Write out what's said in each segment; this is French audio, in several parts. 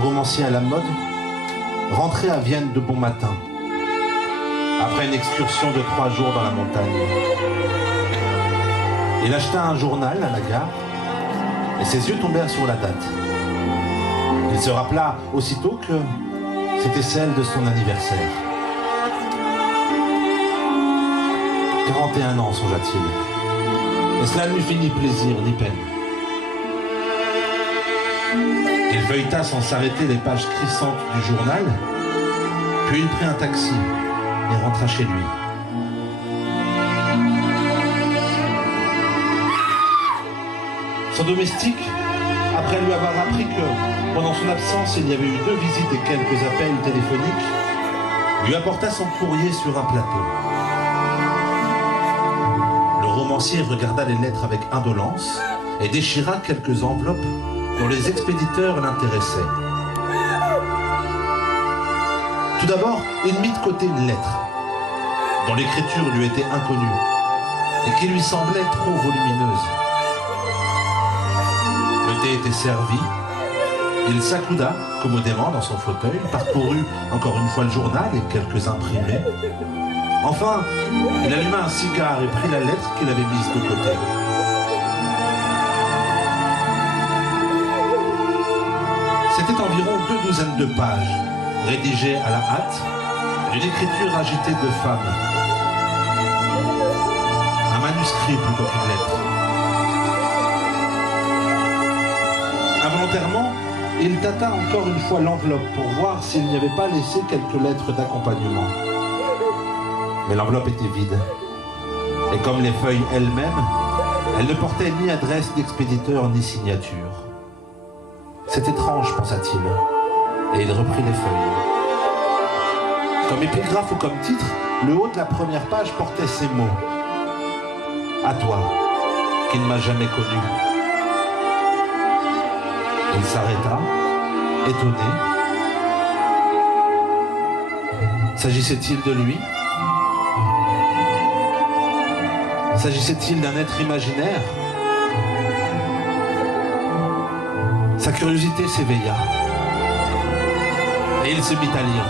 romancier à la mode, rentrait à Vienne de bon matin, après une excursion de 3 jours dans la montagne. Il acheta un journal à la gare, et ses yeux tombèrent sur la date. Il se rappela aussitôt que c'était celle de son anniversaire. 41 ans, songea-t-il. Et cela ne lui fit ni plaisir, ni peine. Il feuilleta sans s'arrêter les pages crissantes du journal, puis il prit un taxi et rentra chez lui. Son domestique, après lui avoir appris que pendant son absence il y avait eu 2 visites et quelques appels téléphoniques, lui apporta son courrier sur un plateau. Le romancier regarda les lettres avec indolence et déchira quelques enveloppes dont les expéditeurs l'intéressaient. Tout d'abord, il mit de côté une lettre dont l'écriture lui était inconnue et qui lui semblait trop volumineuse. Le thé était servi, il s'accouda commodément dans son fauteuil, parcourut encore une fois le journal et quelques imprimés. Enfin, il alluma un cigare et prit la lettre qu'il avait mise de côté. C'était environ 2 douzaines de pages, rédigées à la hâte, d'une écriture agitée de femme. Un manuscrit plutôt qu'une lettre. Involontairement, il tâta encore une fois l'enveloppe pour voir s'il n'y avait pas laissé quelques lettres d'accompagnement. Mais l'enveloppe était vide. Et comme les feuilles elles-mêmes, elles ne portaient ni adresse d'expéditeur ni signature. C'est étrange, pensa-t-il, et il reprit les feuilles. Comme épigraphe ou comme titre, le haut de la première page portait ces mots. « À toi, qui ne m'as jamais connu. » Il s'arrêta, étonné. S'agissait-il de lui? S'agissait-il d'un être imaginaire? Sa curiosité s'éveilla et il se mit à lire.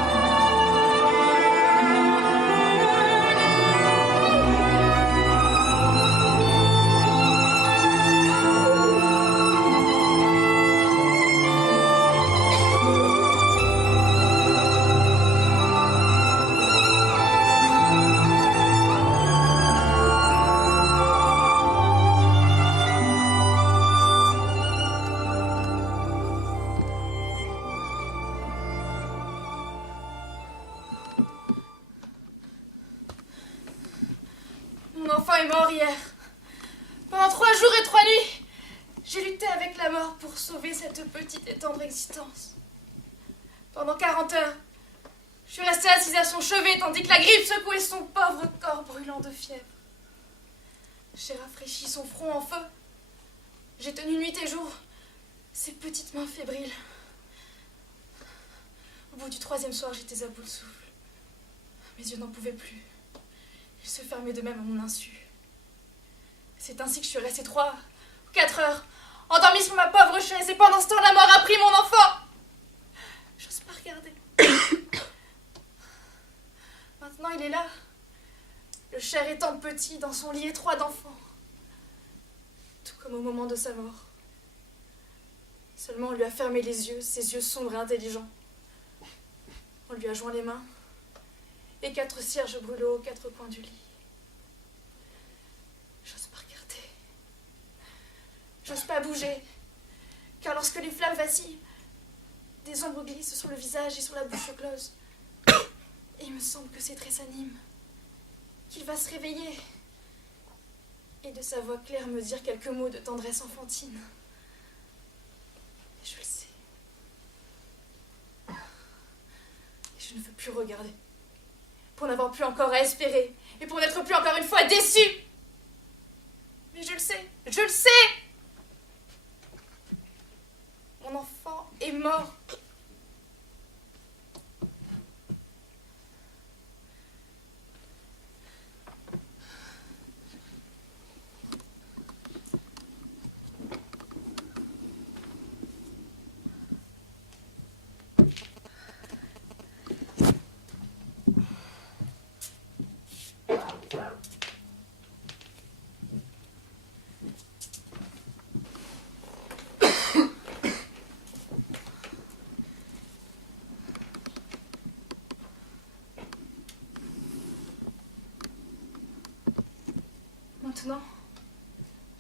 Mon enfant est mort hier. Pendant 3 jours et 3 nuits, j'ai lutté avec la mort pour sauver cette petite et tendre existence. Pendant 40 heures, je suis restée assise à son chevet tandis que la grippe secouait son pauvre corps brûlant de fièvre. J'ai rafraîchi son front en feu. J'ai tenu nuit et jour ses petites mains fébriles. Au bout du 3e soir, j'étais à bout de souffle. Mes yeux n'en pouvaient plus. Ils se fermaient de même à mon insu. C'est ainsi que je suis restée 3 ou 4 heures, endormie sur ma pauvre chaise, et pendant ce temps, la mort a pris mon enfant. J'ose pas regarder. Maintenant, il est là, le cher étant petit, dans son lit étroit d'enfant. Tout comme au moment de sa mort. Seulement, on lui a fermé les yeux, ses yeux sombres et intelligents. On lui a joint les mains, et 4 cierges brûlés aux 4 coins du lit. J'ose pas regarder. J'ose pas bouger, car lorsque les flammes vacillent, des ombres glissent sur le visage et sur la bouche close. Et il me semble que ses traits s'animent, qu'il va se réveiller, et de sa voix claire me dire quelques mots de tendresse enfantine. Et je le sais. Et je ne veux plus regarder. Pour n'avoir plus encore à espérer, et pour n'être plus encore une fois déçu. Mais je le sais, je le sais. Mon enfant est mort.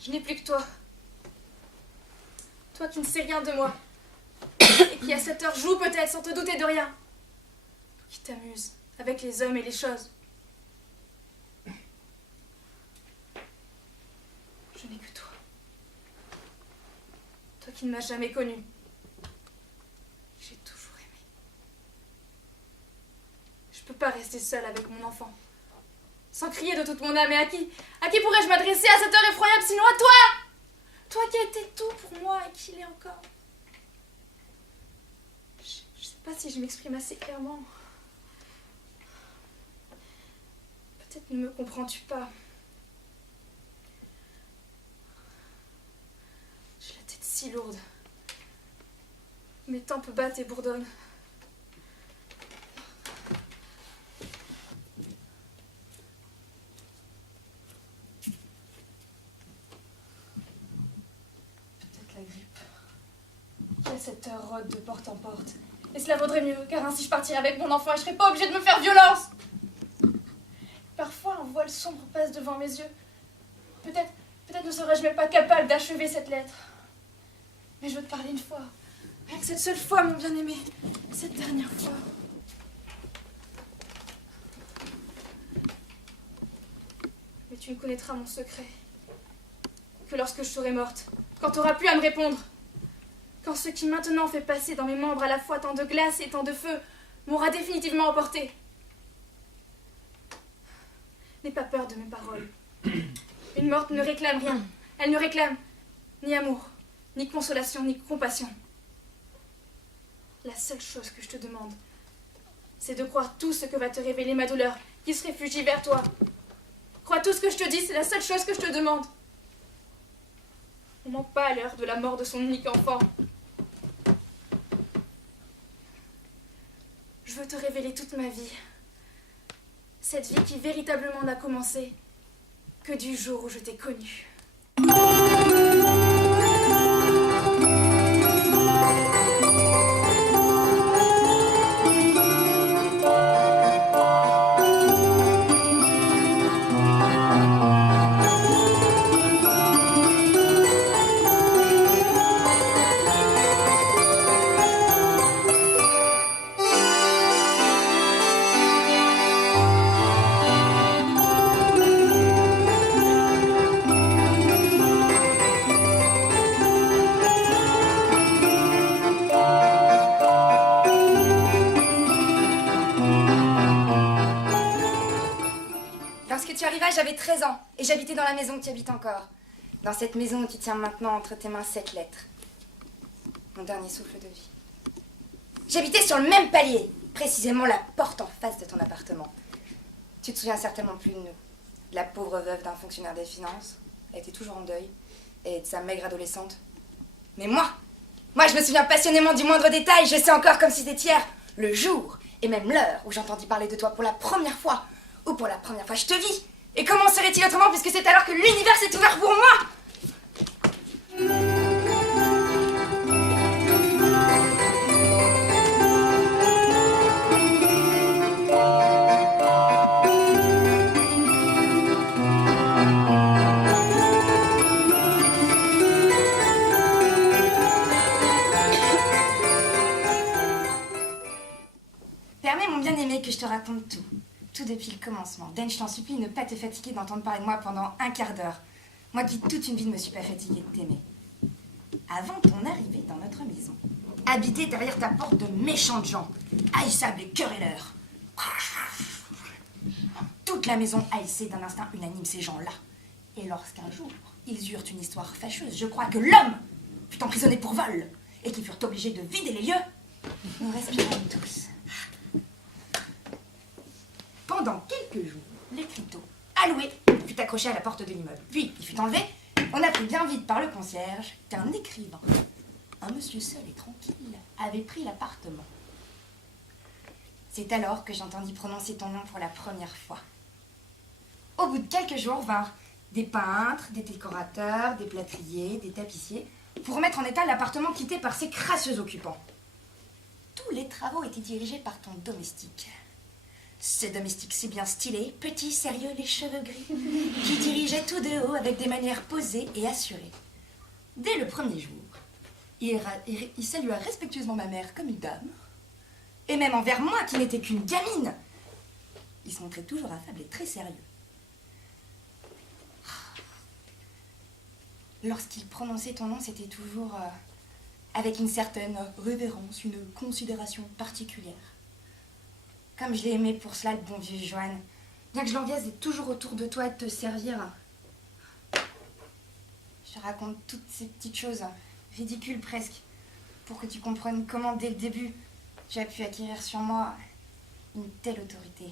Je n'ai plus que toi. Toi qui ne sais rien de moi. Et qui à cette heure joue peut-être sans te douter de rien. Qui t'amuse avec les hommes et les choses. Je n'ai que toi. Toi qui ne m'as jamais connue. J'ai toujours aimé. Je peux pas rester seule avec mon enfant. Sans crier de toute mon âme. Et à qui pourrais-je m'adresser à cette heure effroyable sinon à toi? Toi qui as été tout pour moi et qui l'est encore. Je sais pas si je m'exprime assez clairement. Peut-être ne me comprends-tu pas. J'ai la tête si lourde. Mes tempes battent et bourdonnent. Peut-être la grippe. Qui à cette heure rôde de porte en porte. Et cela vaudrait mieux, car ainsi je partirais avec mon enfant et je serais pas obligée de me faire violence. Parfois, un voile sombre passe devant mes yeux. Peut-être ne serais-je même pas capable d'achever cette lettre. Mais je veux te parler une fois. Rien que cette seule fois, mon bien-aimé. Cette dernière fois. Mais tu ne connaîtras mon secret que lorsque je serai morte. Quand tu auras plus à me répondre. Quand ce qui maintenant fait passer dans mes membres à la fois tant de glace et tant de feu m'aura définitivement emporté. N'aie pas peur de mes paroles. Une morte ne réclame rien. Elle ne réclame ni amour, ni consolation, ni compassion. La seule chose que je te demande, c'est de croire tout ce que va te révéler ma douleur, qui se réfugie vers toi. Crois tout ce que je te dis, c'est la seule chose que je te demande. On ment pas à l'heure de la mort de son unique enfant. Je veux te révéler toute ma vie. Cette vie qui véritablement n'a commencé que du jour où je t'ai connue. J'avais 13 ans et j'habitais dans la maison que tu habites encore. Dans cette maison où tu tiens maintenant entre tes mains cette lettre. Mon dernier souffle de vie. J'habitais sur le même palier, précisément la porte en face de ton appartement. Tu te souviens certainement plus de nous. De la pauvre veuve d'un fonctionnaire des finances. Elle était toujours en deuil. Et de sa maigre adolescente. Mais moi, je me souviens passionnément du moindre détail. Je sais encore comme si c'était hier. Le jour et même l'heure où j'entendis parler de toi pour la première fois. Ou pour la première fois je te vis. Et comment serait-il autrement puisque c'est alors que l'univers s'est ouvert pour moi? Permets, mon bien-aimé, que je te raconte tout. Tout depuis le commencement. Dan, je t'en supplie, ne pas te fatiguer d'entendre parler de moi pendant un quart d'heure. Moi qui toute une vie ne me suis pas fatiguée de t'aimer. Avant ton arrivée dans notre maison, habitaient derrière ta porte de méchantes gens, haïssables et querelleurs. Toute la maison haïssait d'un instinct unanime ces gens-là. Et lorsqu'un jour, ils eurent une histoire fâcheuse, je crois que l'homme fut emprisonné pour vol, et qu'ils furent obligés de vider les lieux, nous respirâmes tous. Pendant quelques jours, l'écriteau alloué fut accroché à la porte de l'immeuble. Puis, il fut enlevé. On apprit bien vite par le concierge qu'un écrivain, un monsieur seul et tranquille, avait pris l'appartement. C'est alors que j'entendis prononcer ton nom pour la première fois. Au bout de quelques jours vinrent des peintres, des décorateurs, des plâtriers, des tapissiers, pour remettre en état l'appartement quitté par ses crasseux occupants. Tous les travaux étaient dirigés par ton domestique. Ce domestique si bien stylé, petit, sérieux, les cheveux gris, qui dirigeait tout de haut avec des manières posées et assurées. Dès le premier jour, il salua respectueusement ma mère comme une dame, et même envers moi qui n'étais qu'une gamine. Il se montrait toujours affable et très sérieux. Lorsqu'il prononçait ton nom, c'était toujours avec une certaine révérence, une considération particulière. Comme je l'ai aimé pour cela, le bon vieux Johan. Bien que je l'enviaise d'être toujours autour de toi et de te servir. Je te raconte toutes ces petites choses, ridicules presque, pour que tu comprennes comment, dès le début, tu as pu acquérir sur moi une telle autorité.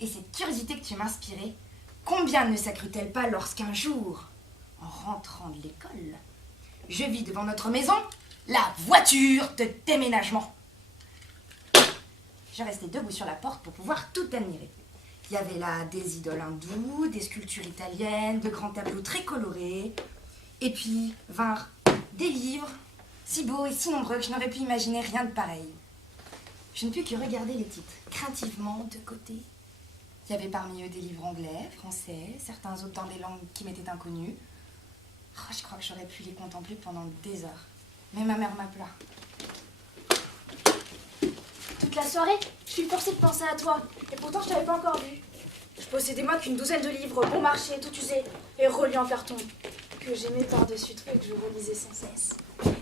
Et cette curiosité que tu m'inspirais, combien ne s'accrut-elle pas lorsqu'un jour, en rentrant de l'école, je vis devant notre maison la voiture de déménagement. Je restais debout sur la porte pour pouvoir tout admirer. Il y avait là des idoles hindoues, des sculptures italiennes, de grands tableaux très colorés. Et puis vinrent des livres, si beaux et si nombreux que je n'aurais pu imaginer rien de pareil. Je ne pus que regarder les titres, craintivement, de côté. Il y avait parmi eux des livres anglais, français, certains autres dans des langues qui m'étaient inconnues. Oh, je crois que j'aurais pu les contempler pendant des heures. Mais ma mère m'appela. Toute la soirée, je suis forcée de penser à toi. Et pourtant, je t'avais pas encore vu. Je possédais moi qu'une douzaine de livres, bon marché, tout usés, et relus en carton, que j'aimais par-dessus tout et que je relisais sans cesse.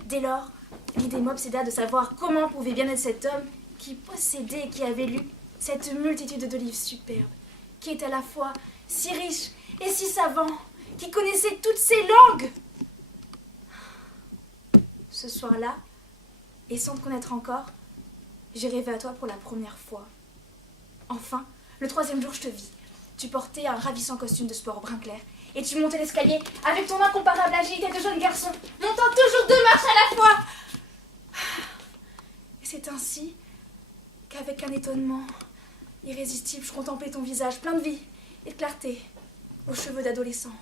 Dès lors, l'idée m'obséda de savoir comment pouvait bien être cet homme qui possédait et qui avait lu cette multitude de livres superbes, qui est à la fois si riche et si savant, qui connaissait toutes ces langues. Ce soir-là, et sans te connaître encore, j'ai rêvé à toi pour la première fois. Enfin, le troisième jour, je te vis. Tu portais un ravissant costume de sport brun clair et tu montais l'escalier avec ton incomparable agilité de jeune garçon, montant toujours 2 marches à la fois. Et c'est ainsi qu'avec un étonnement irrésistible, je contemplais ton visage plein de vie et de clarté, aux cheveux d'adolescent.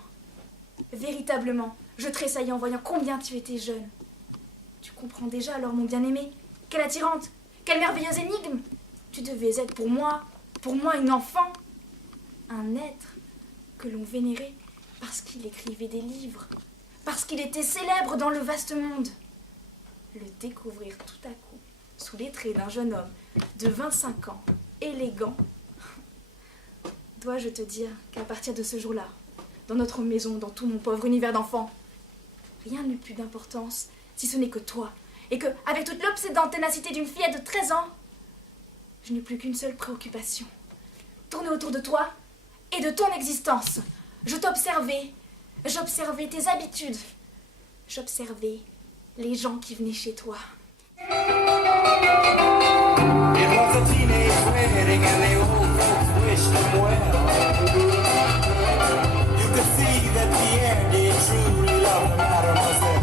Véritablement, je tressaillis en voyant combien tu étais jeune. Tu comprends déjà alors, mon bien-aimé, quelle attirante, quelle merveilleuse énigme. Tu devais être pour moi une enfant, un être que l'on vénérait parce qu'il écrivait des livres, parce qu'il était célèbre dans le vaste monde. Le découvrir tout à coup, sous les traits d'un jeune homme de 25 ans, élégant, dois-je te dire qu'à partir de ce jour-là, dans notre maison, dans tout mon pauvre univers d'enfant, rien n'eut plus d'importance, si ce n'est que toi, et que, avec toute l'obsédante ténacité d'une fillette de 13 ans, je n'eus plus qu'une seule préoccupation, tourner autour de toi et de ton existence. Je t'observais, j'observais tes habitudes, j'observais les gens qui venaient chez toi. It was a teenage wedding and the old folks wished them well. You could see that Pierre did truly love Mademoiselle.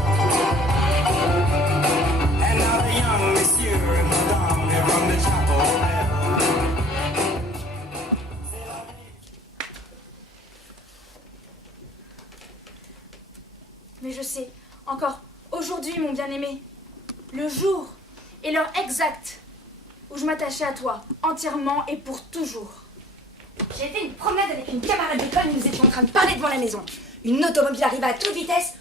And now the young monsieur and madame, they rung the chapel bell. Mais je sais, encore aujourd'hui, mon bien-aimé, le jour et l'heure exacte où je m'attachais à toi, entièrement et pour toujours. J'ai fait une promenade avec une camarade d'école et nous étions en train de parler devant la maison. Une automobile arriva à toute vitesse.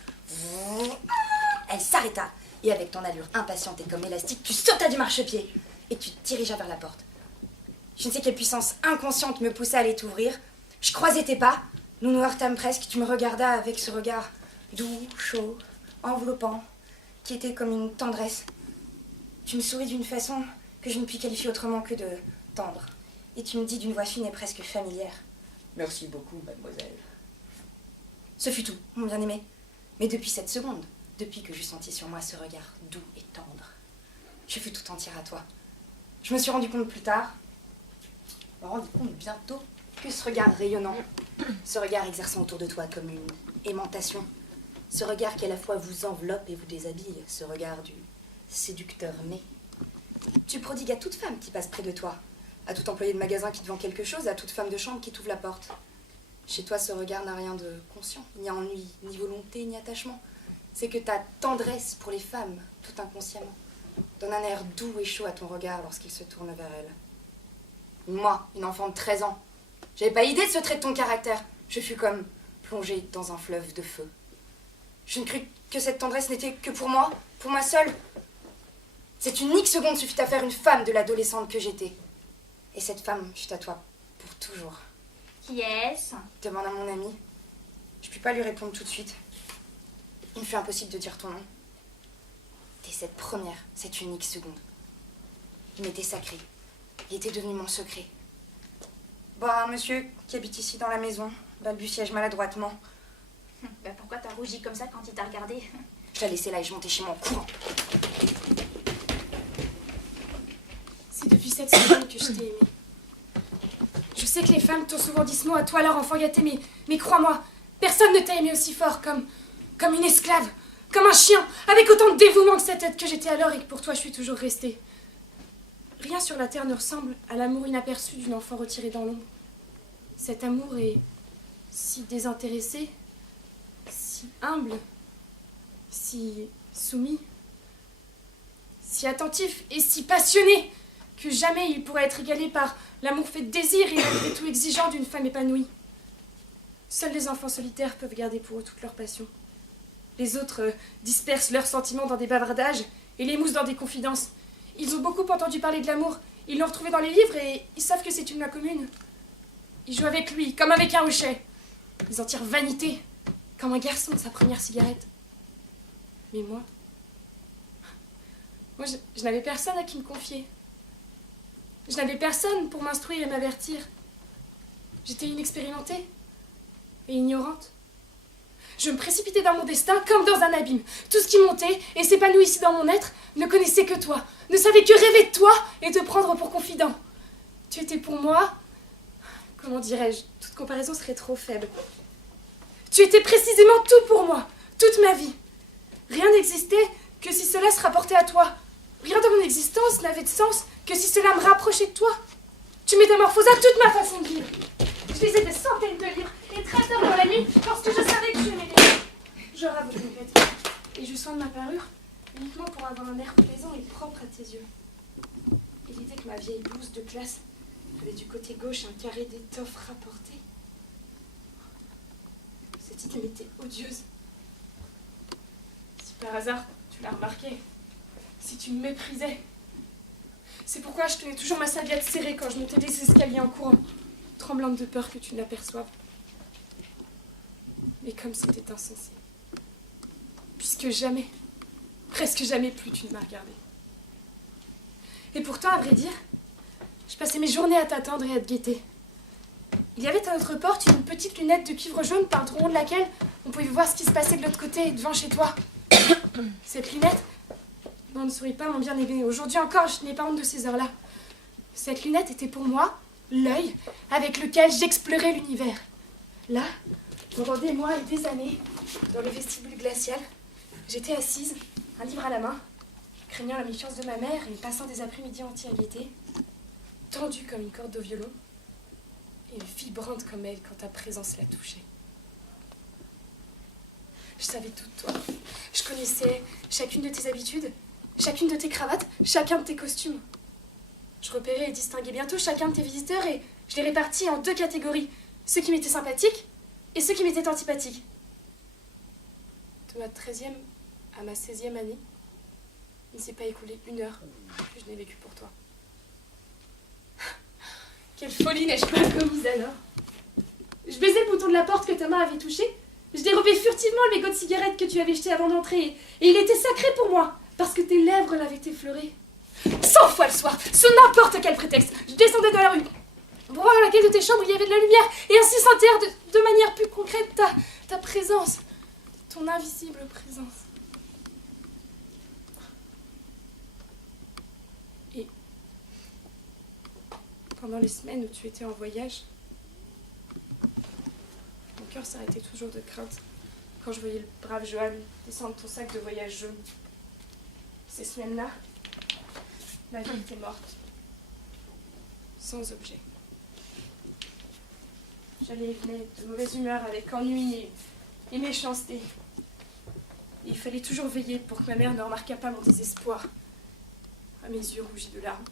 Elle s'arrêta et avec ton allure impatiente et comme élastique, tu sautas du marchepied et tu te dirigea vers la porte. Je ne sais quelle puissance inconsciente me poussa à aller t'ouvrir. Je croisai tes pas, nous nous heurtâmes presque, tu me regardas avec ce regard doux, chaud, enveloppant, qui était comme une tendresse. Tu me souris d'une façon que je ne puis qualifier autrement que de tendre. Et tu me dis d'une voix fine et presque familière: merci beaucoup, mademoiselle. Ce fut tout, mon bien-aimé. Mais depuis cette seconde, depuis que j'eus senti sur moi ce regard doux et tendre, je fus tout entière à toi. Je me suis rendu compte plus tard, me rendu compte bientôt, que ce regard rayonnant, ce regard exerçant autour de toi comme une aimantation, ce regard qui à la fois vous enveloppe et vous déshabille, ce regard du séducteur né, tu prodigues à toute femme qui passe près de toi, à tout employé de magasin qui te vend quelque chose, à toute femme de chambre qui t'ouvre la porte. Chez toi, ce regard n'a rien de conscient, ni ennui, ni volonté, ni attachement. C'est que ta tendresse pour les femmes, tout inconsciemment, donne un air doux et chaud à ton regard lorsqu'il se tourne vers elles. Moi, une enfant de 13 ans. J'avais pas idée de ce trait de ton caractère. Je fus comme plongée dans un fleuve de feu. Je ne crus que cette tendresse n'était que pour moi seule. Cette unique seconde suffit à faire une femme de l'adolescente que j'étais. Et cette femme fut à toi pour toujours. Qui est-ce? Demande à mon ami. Je puis pas lui répondre tout de suite. Il me fut impossible de dire ton nom. Dès cette première, cette unique seconde. Il m'était sacré. Il était devenu mon secret. Bah, monsieur qui habite ici dans la maison, balbutiai-je maladroitement. Bah pourquoi t'as rougi comme ça quand il t'a regardé? Je la laissais là et je montais chez moi en courant. C'est depuis cette seconde que je t'ai aimé. Je sais que les femmes t'ont souvent dit ce mot à toi, leur enfant gâté, mais crois-moi, personne ne t'a aimé aussi fort, comme une esclave, comme un chien, avec autant de dévouement que cette tête que j'étais alors et que pour toi je suis toujours restée. Rien sur la terre ne ressemble à l'amour inaperçu d'une enfant retirée dans l'ombre. Cet amour est si désintéressé, si humble, si soumis, si attentif et si passionné que jamais il pourrait être égalé par l'amour fait de désir et malgré tout exigeant d'une femme épanouie. Seuls les enfants solitaires peuvent garder pour eux toute leur passion. Les autres dispersent leurs sentiments dans des bavardages et les moussent dans des confidences. Ils ont beaucoup entendu parler de l'amour, ils l'ont retrouvé dans les livres et ils savent que c'est une loi commune. Ils jouent avec lui, comme avec un hochet. Ils en tirent vanité, comme un garçon de sa première cigarette. Mais moi, je n'avais personne à qui me confier. Je n'avais personne pour m'instruire et m'avertir. J'étais inexpérimentée et ignorante. Je me précipitais dans mon destin comme dans un abîme. Tout ce qui montait et s'épanouissait dans mon être ne connaissait que toi, ne savait que rêver de toi et te prendre pour confident. Tu étais pour moi, comment dirais-je, toute comparaison serait trop faible. Tu étais précisément tout pour moi, toute ma vie. Rien n'existait que si cela se rapportait à toi. Rien dans mon existence n'avait de sens que si cela me rapprochait de toi. Tu métamorphosas toute ma façon de vivre. Je lisais des centaines de livres et très tard dans la nuit parce que je savais que j'aimais les livres. Je rave de regretter et je soins de ma parure uniquement pour avoir un air plaisant et propre à tes yeux. Et l'idée que ma vieille blouse de classe avait du côté gauche un carré d'étoffe rapporté. Cette idée m'était odieuse. Si par hasard tu l'as remarqué, si tu me méprisais, c'est pourquoi je tenais toujours ma serviette serrée quand je montais des escaliers en courant, tremblante de peur que tu ne l'aperçoives. Mais comme c'était insensé, puisque jamais, presque jamais plus tu ne m'as regardé. Et pourtant, à vrai dire, je passais mes journées à t'attendre et à te guetter. Il y avait à notre porte une petite lunette de cuivre jaune peinte au rond de laquelle on pouvait voir ce qui se passait de l'autre côté, devant chez toi. Cette lunette, non, ne souris pas, mon bien-aimé. Aujourd'hui encore, je n'ai pas honte de ces heures-là. Cette lunette était pour moi l'œil avec lequel j'explorais l'univers. Là, pendant des mois et des années, dans le vestibule glacial, j'étais assise, un livre à la main, craignant la méfiance de ma mère et passant des après-midi entiers à guetter, tendue comme une corde de violon, et vibrante comme elle quand ta présence la touchait. Je savais tout de toi. Je connaissais chacune de tes habitudes, chacune de tes cravates, chacun de tes costumes. Je repérais et distinguais bientôt chacun de tes visiteurs et je les répartis en 2 catégories. Ceux qui m'étaient sympathiques et ceux qui m'étaient antipathiques. De ma 13e à ma 16e année, il ne s'est pas écoulé 1 heure que je n'ai vécu pour toi. Quelle folie n'ai-je pas commise alors? Je baisais le bouton de la porte que ta main avait touché. Je dérobais furtivement le mégot de cigarette que tu avais jeté avant d'entrer. Et il était sacré pour moi, parce que tes lèvres l'avaient effleuré. 100 fois le soir, sous n'importe quel prétexte, je descendais dans la rue. Pour voir dans laquelle de tes chambres il y avait de la lumière, et ainsi sentir de manière plus concrète ta présence, ton invisible présence. Et pendant les semaines où tu étais en voyage, mon cœur s'arrêtait toujours de crainte quand je voyais le brave Johan descendre ton sac de voyage jaune. Ces semaines-là, ma vie était morte, sans objet. J'allais et venais de mauvaise humeur avec ennui et méchanceté. Et il fallait toujours veiller pour que ma mère ne remarquât pas mon désespoir, à mes yeux rougis de larmes.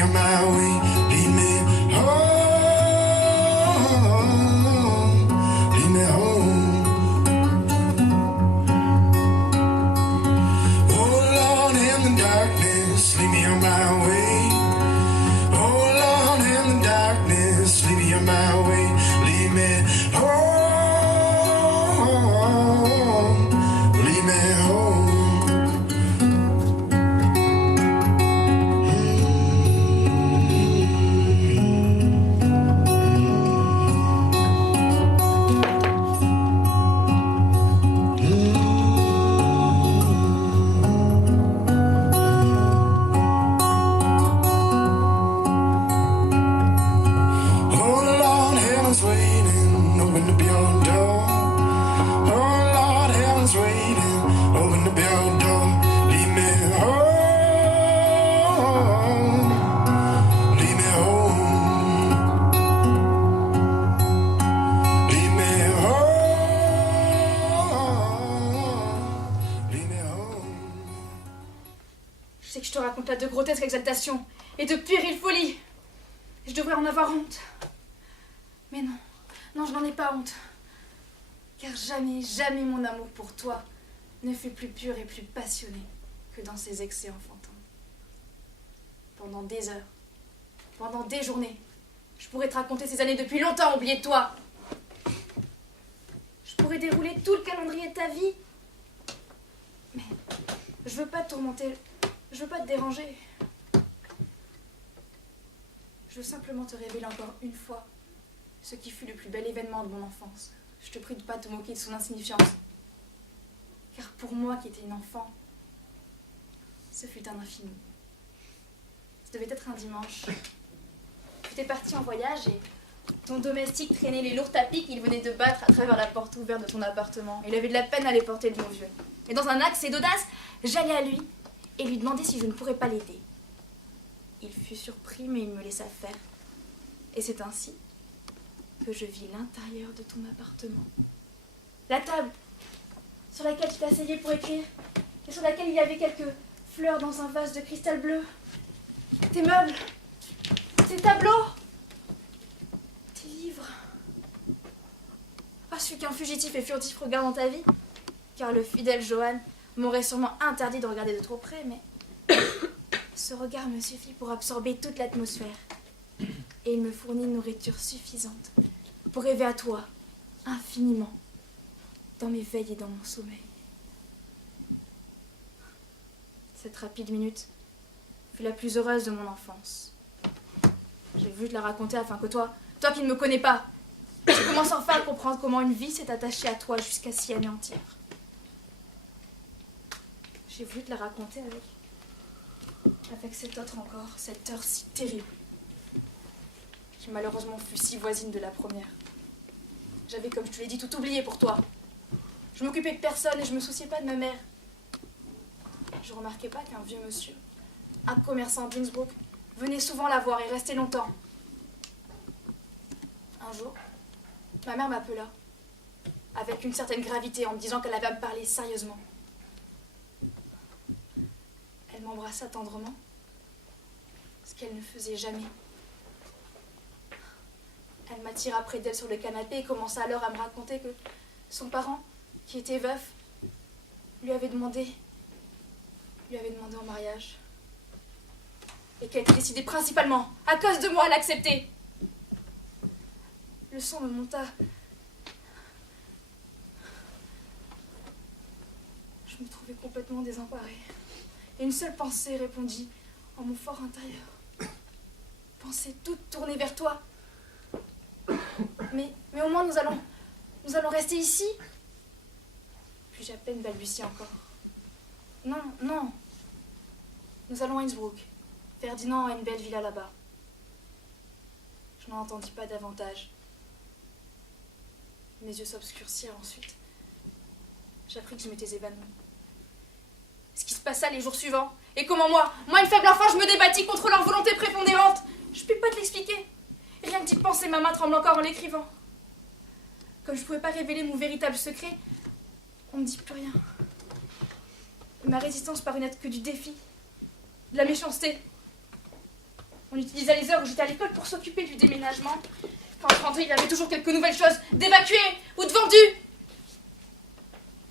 me on my way, lead me home, lead me home. Oh Lord, in the darkness, lead me on my way. Oh Lord, in the darkness, lead me on my way, lead me home, lead me home. Je sais que je te raconte là de grotesques exaltations et de puériles folies. Je devrais en avoir honte. Mais non, non, je n'en ai pas honte. Car jamais, jamais mon amour pour toi ne fut plus pur et plus passionné que dans ces excès enfantins. Pendant des heures, pendant des journées, je pourrais te raconter ces années depuis longtemps oubliées de toi. Je pourrais dérouler tout le calendrier de ta vie. Mais je veux pas te tourmenter, je veux pas te déranger. Je veux simplement te révéler encore une fois ce qui fut le plus bel événement de mon enfance. Je te prie de ne pas te moquer de son insignifiance. Car pour moi qui étais une enfant, ce fut un infini. Ça devait être un dimanche. Tu étais parti en voyage et ton domestique traînait les lourds tapis qu'il venait de battre à travers la porte ouverte de ton appartement. Il avait de la peine à les porter, le bon vieux. Et dans un accès d'audace, j'allai à lui et lui demandai si je ne pourrais pas l'aider. Il fut surpris, mais il me laissa faire. Et c'est ainsi que je vis l'intérieur de ton appartement. La table sur laquelle tu t'asseyais pour écrire et sur laquelle il y avait quelques fleurs dans un vase de cristal bleu. Tes meubles, tes tableaux, tes livres. Pas celui qu'un fugitif et furtif regarde dans ta vie, car le fidèle Johan m'aurait sûrement interdit de regarder de trop près, mais ce regard me suffit pour absorber toute l'atmosphère. Et il me fournit une nourriture suffisante pour rêver à toi, infiniment, dans mes veilles et dans mon sommeil. Cette rapide minute fut la plus heureuse de mon enfance. J'ai voulu te la raconter afin que toi qui ne me connais pas, tu commences enfin à comprendre comment une vie s'est attachée à toi jusqu'à s'y anéantir. J'ai voulu te la raconter avec cette autre encore, cette heure si terrible, qui malheureusement fut si voisine de la première. J'avais, comme je te l'ai dit, tout oublié pour toi. Je m'occupais de personne et je me souciais pas de ma mère. Je remarquais pas qu'un vieux monsieur, un commerçant d'Innsbruck, venait souvent la voir et restait longtemps. Un jour, ma mère m'appela, avec une certaine gravité, en me disant qu'elle avait à me parler sérieusement. Elle m'embrassa tendrement, ce qu'elle ne faisait jamais. Elle m'attira près d'elle sur le canapé et commença alors à me raconter que son parent, qui était veuf, lui avait demandé en mariage. Et qu'elle était décidée principalement, à cause de moi, à l'accepter. Le sang me monta. Je me trouvais complètement désemparée. Et une seule pensée répondit en mon fort intérieur. Pensée toute tournée vers toi. Mais au moins nous allons rester ici. Puis-je à peine balbutier encore. Non. Nous allons à Innsbruck. Ferdinand a une belle villa là-bas. Je n'en entendis pas davantage. Mes yeux s'obscurcirent ensuite. J'appris que je m'étais évanouie. Ce qui se passa les jours suivants, et comment moi, une faible enfant, je me débattis contre leur volonté prépondérante. Je ne puis pas te l'expliquer. Rien que d'y penser, ma main tremble encore en l'écrivant. Comme je ne pouvais pas révéler mon véritable secret, on ne me dit plus rien. Ma résistance parut n'être que du défi, de la méchanceté. On utilisait les heures où j'étais à l'école pour s'occuper du déménagement. Quand je rentrais, il y avait toujours quelques nouvelles choses d'évacuer ou de vendues.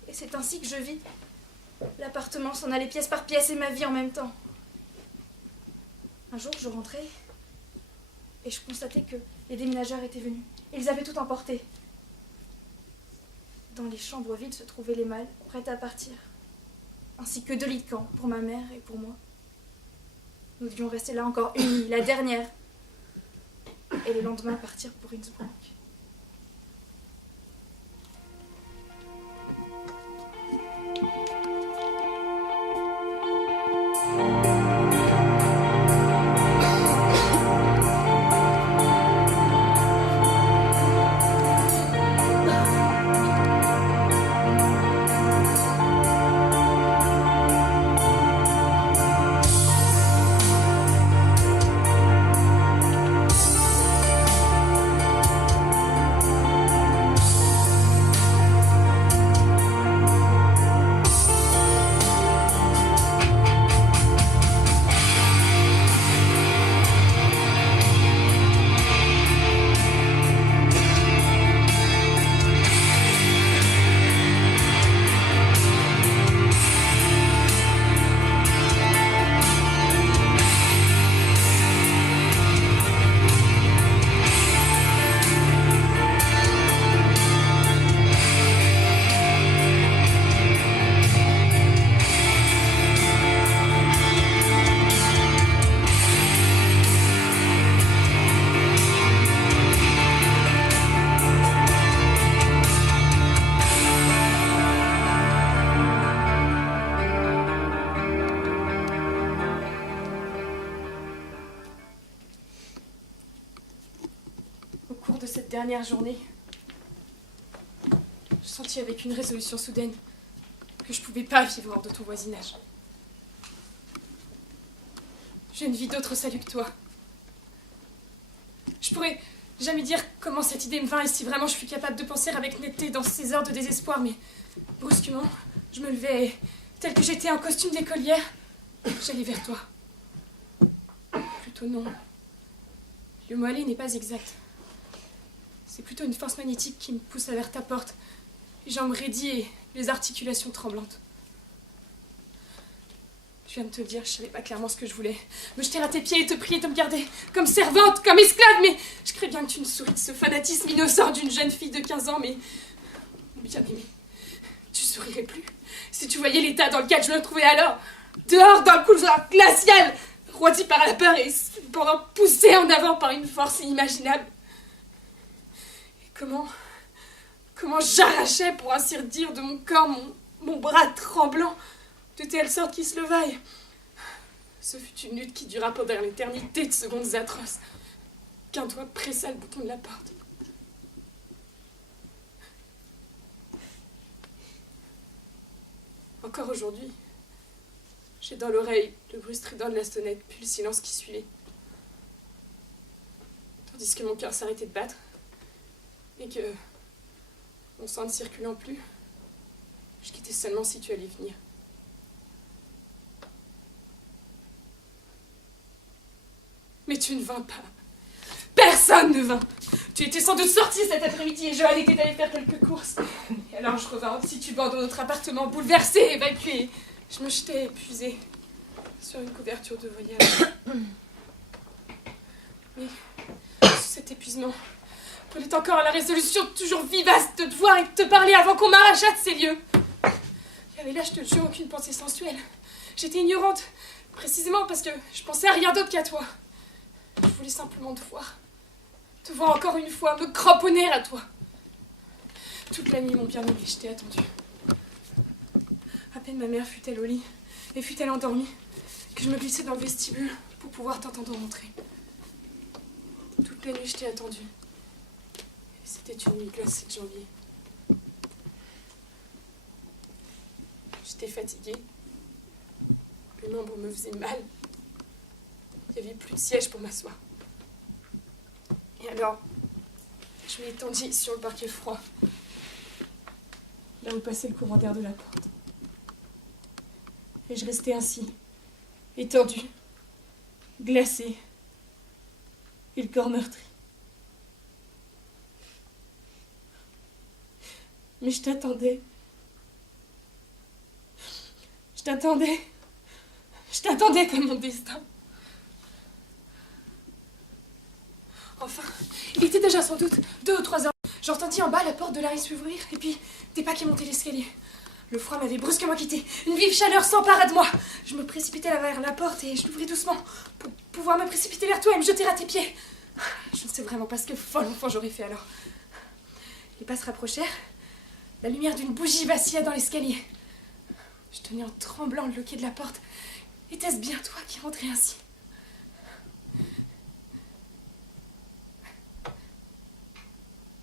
Et c'est ainsi que je vis. L'appartement s'en allait pièce par pièce et ma vie en même temps. Un jour, je rentrais et je constatais que les déménageurs étaient venus. Ils avaient tout emporté. Dans les chambres vides se trouvaient les malles, prêtes à partir, ainsi que 2 lits de camp pour ma mère et pour moi. Nous devions rester là encore une nuit, la dernière, et le lendemain partir pour Innsbruck. Dernière journée, je sentis avec une résolution soudaine que je pouvais pas vivre hors de ton voisinage. Je ne vis d'autre salut que toi. Je pourrais jamais dire comment cette idée me vint et si vraiment je suis capable de penser avec netteté dans ces heures de désespoir, mais brusquement, je me levais et, tel que j'étais en costume d'écolière, j'allais vers toi. Plutôt non. Le mot aller n'est pas exact. C'est plutôt une force magnétique qui me pousse vers ta porte, les jambes raidies et les articulations tremblantes. Je viens de te le dire, je savais pas clairement ce que je voulais. Me jeter à tes pieds et te prier de me garder comme servante, comme esclave, mais je crée bien que tu ne souris de ce fanatisme innocent d'une jeune fille de 15 ans, mais bien aimée, tu sourirais plus si tu voyais l'état dans lequel je me trouvais alors, dehors dans le couloir glacial, roidi par la peur et cependant poussé en avant par une force inimaginable. Comment j'arrachais, pour ainsi dire, de mon corps mon bras tremblant, de telle sorte qu'il se levaille. Ce fut une lutte qui dura pendant l'éternité de secondes atroces, qu'un doigt pressa le bouton de la porte. Encore aujourd'hui, j'ai dans l'oreille le bruit strident de la sonnette, puis le silence qui suivait. Tandis que mon cœur s'arrêtait de battre, et que mon sang ne circulant plus, je quittais seulement si tu allais venir. Mais tu ne vins pas. Personne ne vint. Tu étais sans doute sortie cet après-midi et Johan était allé faire quelques courses. Et alors je revins titubant dans notre appartement, bouleversée, évacuée. Je me jetais épuisée sur une couverture de voyage. Mais sous cet épuisement, prenait encore la résolution toujours vivace de te voir et de te parler avant qu'on m'arrachât de ces lieux. Il y avait là, je te jure, aucune pensée sensuelle. J'étais ignorante, précisément parce que je pensais à rien d'autre qu'à toi. Je voulais simplement te voir encore une fois, me cramponner à toi. Toute la nuit, mon bien-aimé, je t'ai attendu. À peine ma mère fut-elle au lit et fut-elle endormie que je me glissais dans le vestibule pour pouvoir t'entendre rentrer. Toute la nuit, je t'ai attendu. C'était une nuit glacée de janvier. J'étais fatiguée. Les membres me faisaient mal. Il n'y avait plus de siège pour m'asseoir. Et alors, je m'étendis sur le parquet froid, là où passait le courant d'air de la porte. Et je restais ainsi, étendue, glacée, et le corps meurtri. Mais je t'attendais. Je t'attendais. Je t'attendais comme mon destin. Enfin, il était déjà sans doute 2 ou 3 heures. J'entendis en bas la porte de Larry s'ouvrir et puis des pas qui montaient l'escalier. Le froid m'avait brusquement quitté. Une vive chaleur s'empara de moi. Je me précipitai vers la porte et je l'ouvris doucement pour pouvoir me précipiter vers toi et me jeter à tes pieds. Je ne sais vraiment pas ce que folle enfant j'aurais fait alors. Les pas se rapprochèrent. La lumière d'une bougie vacilla dans l'escalier. Je tenais en tremblant le loquet de la porte. Était-ce bien toi qui rentrais ainsi?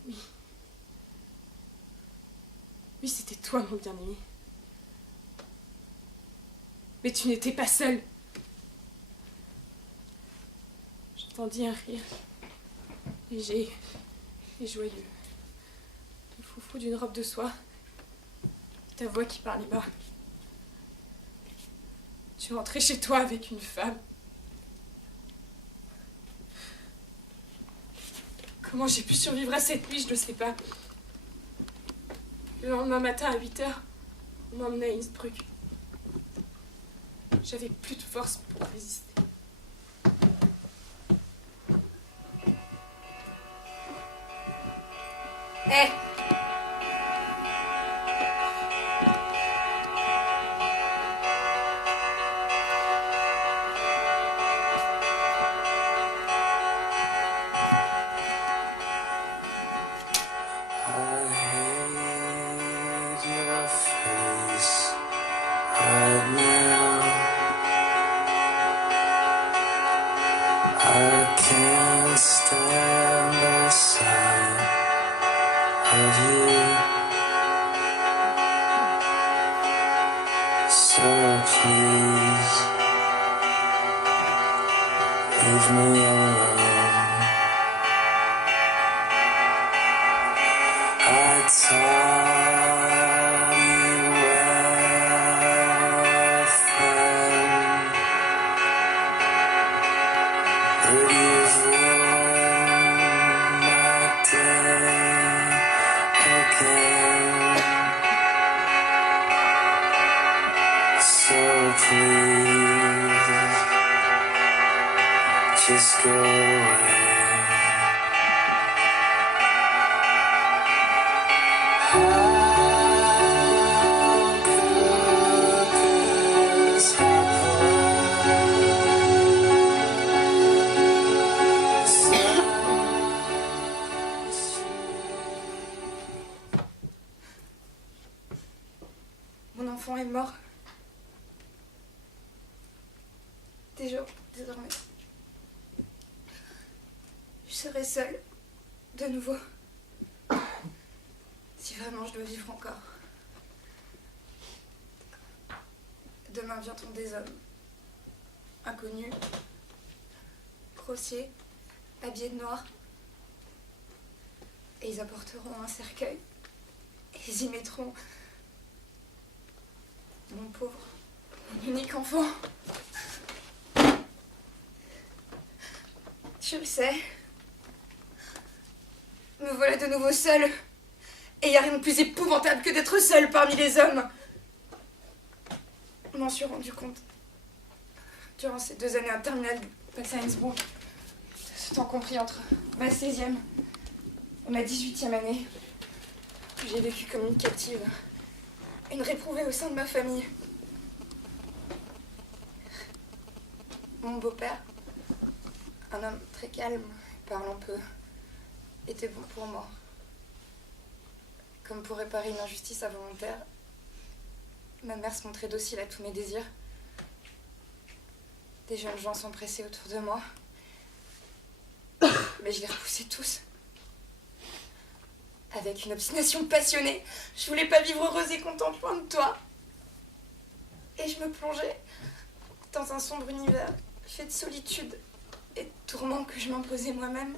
Oui. Oui, c'était toi, mon bien-aimé. Mais tu n'étais pas seul. J'entendis un rire, léger et joyeux. Le foufou d'une robe de soie. Ta voix qui parlait bas. Tu rentrais chez toi avec une femme. Comment j'ai pu survivre à cette nuit, je ne sais pas. Le lendemain matin à 8h, on m'emmenait à Innsbruck. J'avais plus de force pour résister. Hé! Just go away. Mon enfant est mort. Désormais. Je serai seule, de nouveau. Si vraiment je dois vivre encore. Demain viendront des hommes. Inconnus. Grossiers. Habillés de noir. Et ils apporteront un cercueil. Et ils y mettront mon pauvre, mon unique enfant. Je le sais. Me voilà de nouveau seule. Et il n'y a rien de plus épouvantable que d'être seule parmi les hommes. Je m'en suis rendu compte. Durant ces 2 années interminables passées à Innsbruck. Ce temps compris entre ma 16e et ma 18e année. J'ai vécu comme une captive. Une réprouvée au sein de ma famille. Mon beau-père, un homme très calme, parlant peu, était bon pour moi. Comme pour réparer une injustice involontaire, ma mère se montrait docile à tous mes désirs. Des jeunes gens s'empressaient autour de moi, mais je les repoussais tous. Avec une obstination passionnée, je voulais pas vivre heureuse et contente loin de toi. Et je me plongeais dans un sombre univers fait de solitude et de tourments que je m'imposais moi-même.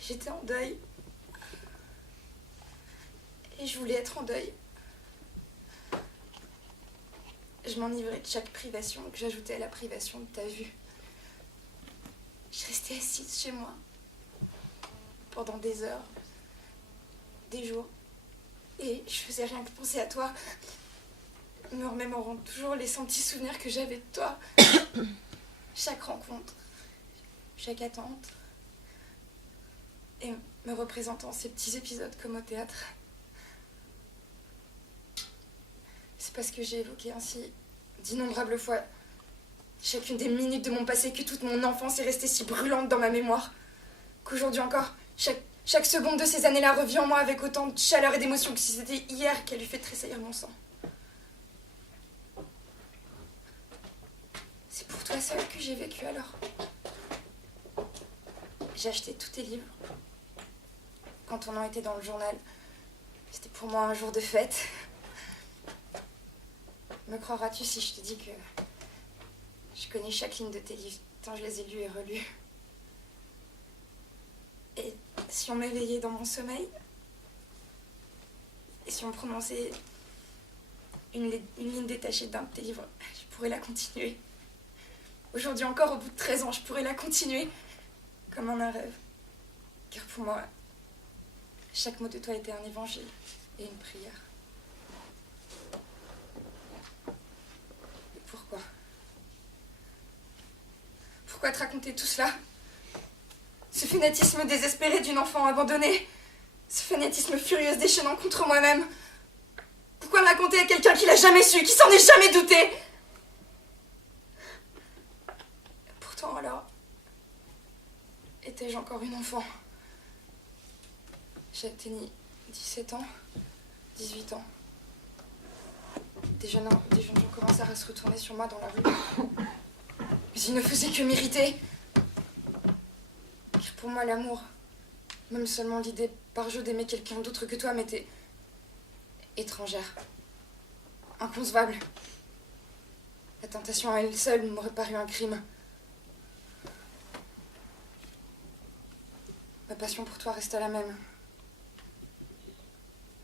J'étais en deuil. Et je voulais être en deuil. Je m'enivrais de chaque privation que j'ajoutais à la privation de ta vue. Je restais assise chez moi pendant des heures, des jours, et je faisais rien que penser à toi, me remémorant toujours les 100 petits souvenirs que j'avais de toi. Chaque rencontre, chaque attente, et me représentant ces petits épisodes comme au théâtre. C'est parce que j'ai évoqué ainsi d'innombrables fois chacune des minutes de mon passé que toute mon enfance est restée si brûlante dans ma mémoire qu'aujourd'hui encore, chaque seconde de ces années-là revient en moi avec autant de chaleur et d'émotion que si c'était hier qu'elle eût fait tressaillir mon sang. C'est pour toi seul que j'ai vécu alors. J'ai acheté tous tes livres. Quand ton nom était dans le journal, c'était pour moi un jour de fête. Me croiras-tu si je te dis que je connais chaque ligne de tes livres, tant je les ai lus et relus. Et si on m'éveillait dans mon sommeil, et si on prononçait une ligne détachée d'un de tes livres, je pourrais la continuer. Aujourd'hui encore, au bout de 13 ans, je pourrais la continuer comme en un rêve. Car pour moi, chaque mot de toi était un évangile et une prière. Et pourquoi ? Pourquoi te raconter tout cela ? Ce fanatisme désespéré d'une enfant abandonnée, ce fanatisme furieux se déchaînant contre moi-même. Pourquoi le raconter à quelqu'un qui l'a jamais su, qui s'en est jamais douté ? Pourtant alors, étais-je encore une enfant ? J'atteignais 17 ans, 18 ans. Des jeunes gens commencèrent à se retourner sur moi dans la rue. Mais ils ne faisaient que m'irriter. Car pour moi, l'amour, même seulement l'idée par jeu d'aimer quelqu'un d'autre que toi, m'était étrangère, inconcevable. La tentation à elle seule m'aurait paru un crime. Ma passion pour toi resta la même.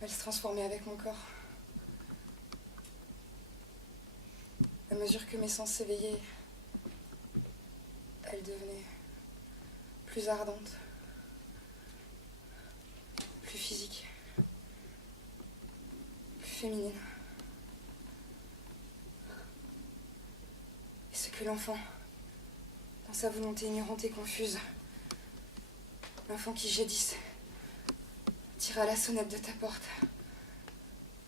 Elle se transformait avec mon corps. À mesure que mes sens s'éveillaient, elle devenait plus ardente, plus physique, plus féminine. Et ce que l'enfant, dans sa volonté ignorante et confuse, l'enfant qui jadis tira la sonnette de ta porte,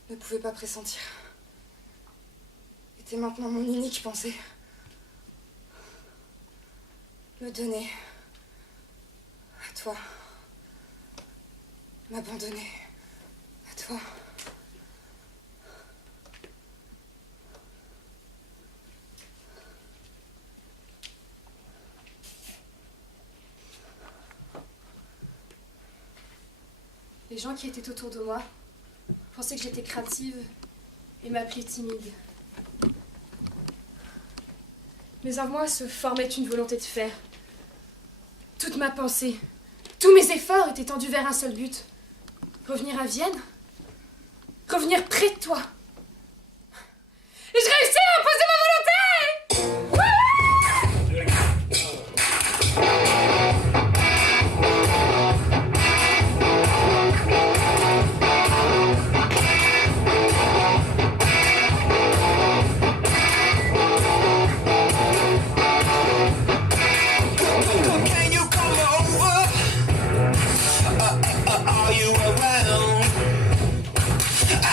ne pouvait pas pressentir, était maintenant mon unique pensée. Me donner à toi, m'abandonner à toi. Les gens qui étaient autour de moi pensaient que j'étais craintive et m'appelaient timide. Mais en moi se formait une volonté de faire. Toute ma pensée, tous mes efforts étaient tendus vers un seul but. Revenir à Vienne, revenir près de toi. Et je réussis à imposer ma volonté! Can you come over? Are you around? I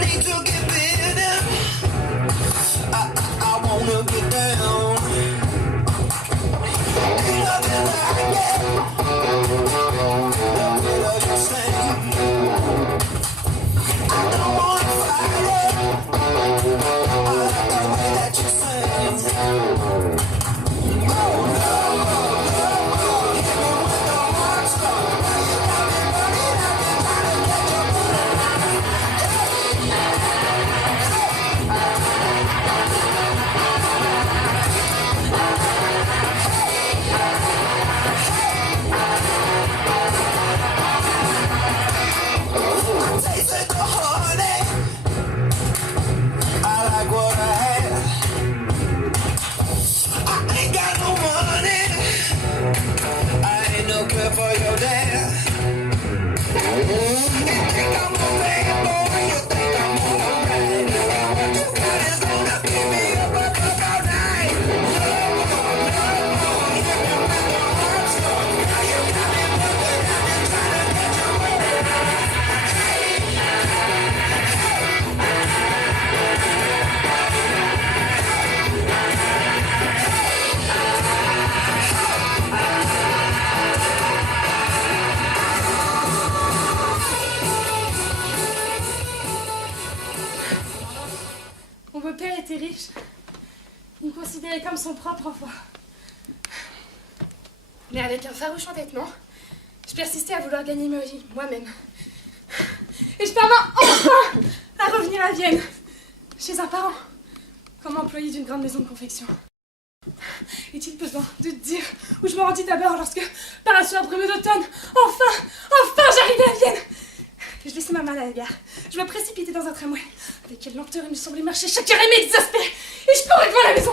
need to get better. I wanna get down. Nothing like it. What are you saying? I don't wanna fight it. I like the way that you sing. considérait comme son propre enfant. Mais avec un farouche entêtement, je persistais à vouloir gagner ma vie moi-même. Et je parvins enfin à revenir à Vienne, chez un parent, comme employé d'une grande maison de confection. Est-il besoin de te dire où je me rendis d'abord lorsque, par un soir brumeux d'automne, enfin j'arrivais à Vienne. Je laissais ma malle à la gare. Je me précipitais dans un tramway. Avec quelle lenteur il me semblait marcher, chaque heure aimée exaspérée. Et je courais devant la maison.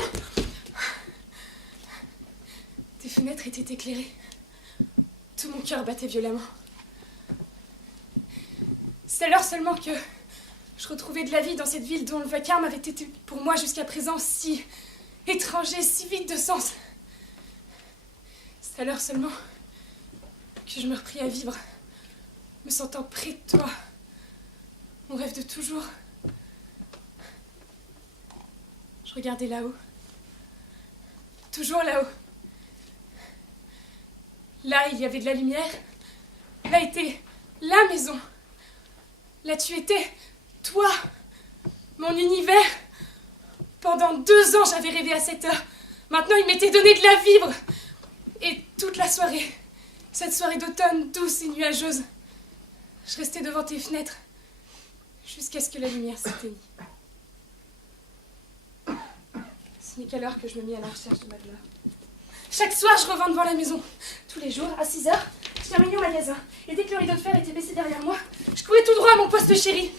Tes fenêtres étaient éclairées. Tout mon cœur battait violemment. C'est alors seulement que je retrouvais de la vie dans cette ville dont le vacarme avait été pour moi jusqu'à présent si étranger, si vide de sens. C'est alors seulement que je me repris à vivre, me sentant près de toi, mon rêve de toujours. Je regardais là-haut, toujours là-haut. Là, il y avait de la lumière. Là était la maison. Là, tu étais, toi, mon univers. Pendant 2 ans, j'avais rêvé à cette heure. Maintenant, il m'était donné de la vivre. Et toute la soirée, cette soirée d'automne douce et nuageuse, je restais devant tes fenêtres jusqu'à ce que la lumière s'éteignît. Ce n'est qu'à l'heure que je me mis à la recherche de ma douleur. Chaque soir, je revins devant la maison. Tous les jours, à 6 heures, je terminais au magasin. Et dès que le rideau de fer était baissé derrière moi, je courais tout droit à mon poste chéri.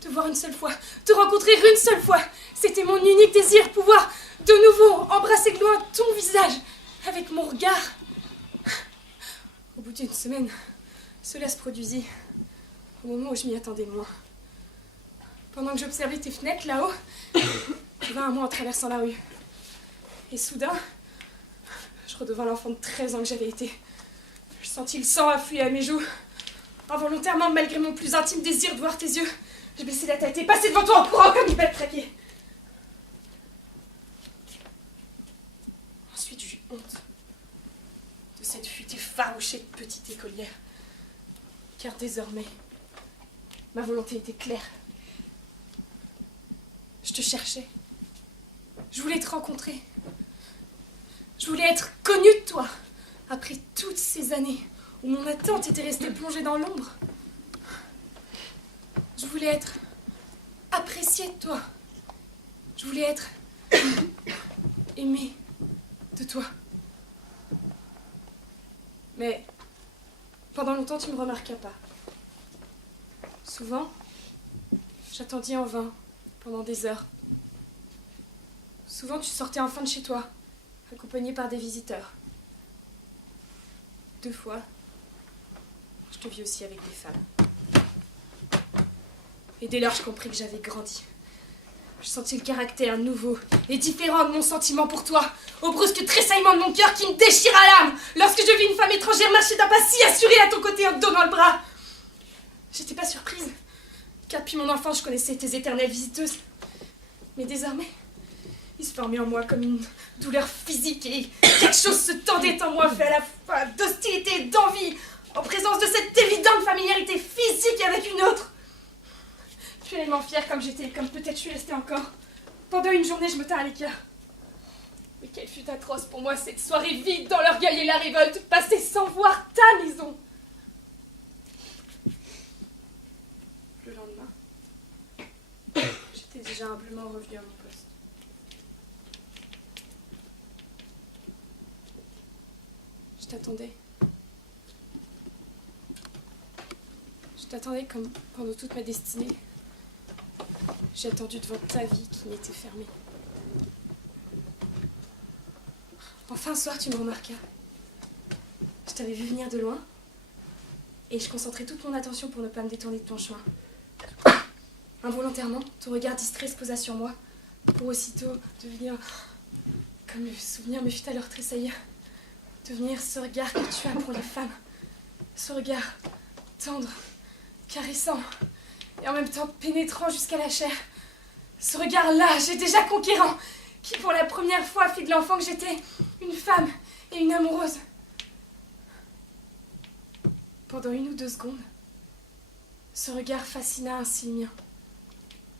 Te voir une seule fois, te rencontrer une seule fois, c'était mon unique désir, pouvoir de nouveau embrasser de loin ton visage avec mon regard. Au bout d'une semaine, cela se produisit au moment où je m'y attendais le moins. Pendant que j'observais tes fenêtres là-haut, je vins à moi en traversant la rue. Et soudain, je redevins l'enfant de 13 ans que j'avais été. Je sentis le sang affluer à mes joues. Involontairement, malgré mon plus intime désir de voir tes yeux, je baissai la tête et passai devant toi en courant comme une bête traquée. Ensuite, j'eus honte de cette fuite effarouchée de petite écolière. Car désormais, ma volonté était claire. Je te cherchais. Je voulais te rencontrer. Je voulais être connue de toi, après toutes ces années où mon attente était restée plongée dans l'ombre. Je voulais être appréciée de toi. Je voulais être aimée de toi. Mais pendant longtemps, tu ne me remarquas pas. Souvent, j'attendis en vain pendant des heures. Souvent, tu sortais enfin de chez toi, accompagné par des visiteurs. 2 fois, je te vis aussi avec des femmes. Et dès lors, je compris que j'avais grandi. Je sentis le caractère nouveau et différent de mon sentiment pour toi, au brusque tressaillement de mon cœur qui me déchira l'âme lorsque je vis une femme étrangère marcher d'un pas si assuré à ton côté en te donnant le bras. J'étais pas surprise, car depuis mon enfance, je connaissais tes éternelles visiteuses. Mais désormais, il se formait en moi comme une douleur physique et quelque chose se tendait en moi, fait à la fois d'hostilité et d'envie, en présence de cette évidente familiarité physique avec une autre. Cruellement fière comme j'étais, comme peut-être je suis restée encore. Pendant une journée, je me tins à l'écart. Mais quelle fut atroce pour moi cette soirée vide dans l'orgueil et la révolte, passée sans voir ta maison. Le lendemain, j'étais déjà humblement revenue à mon poste. Je t'attendais. Je t'attendais comme pendant toute ma destinée. J'ai attendu devant ta vie qui m'était fermée. Enfin, un soir, tu me remarquas. Je t'avais vu venir de loin et je concentrais toute mon attention pour ne pas me détourner de ton chemin. Involontairement, ton regard distrait se posa sur moi pour aussitôt devenir, comme le souvenir me fit alors tressaillir, devenir ce regard que tu as pour les femmes. Ce regard tendre, caressant et en même temps pénétrant jusqu'à la chair. Ce regard-là, j'ai déjà conquérant, qui pour la première fois fit de l'enfant que j'étais une femme et une amoureuse. Pendant 1 ou 2 secondes, ce regard fascina ainsi le mien,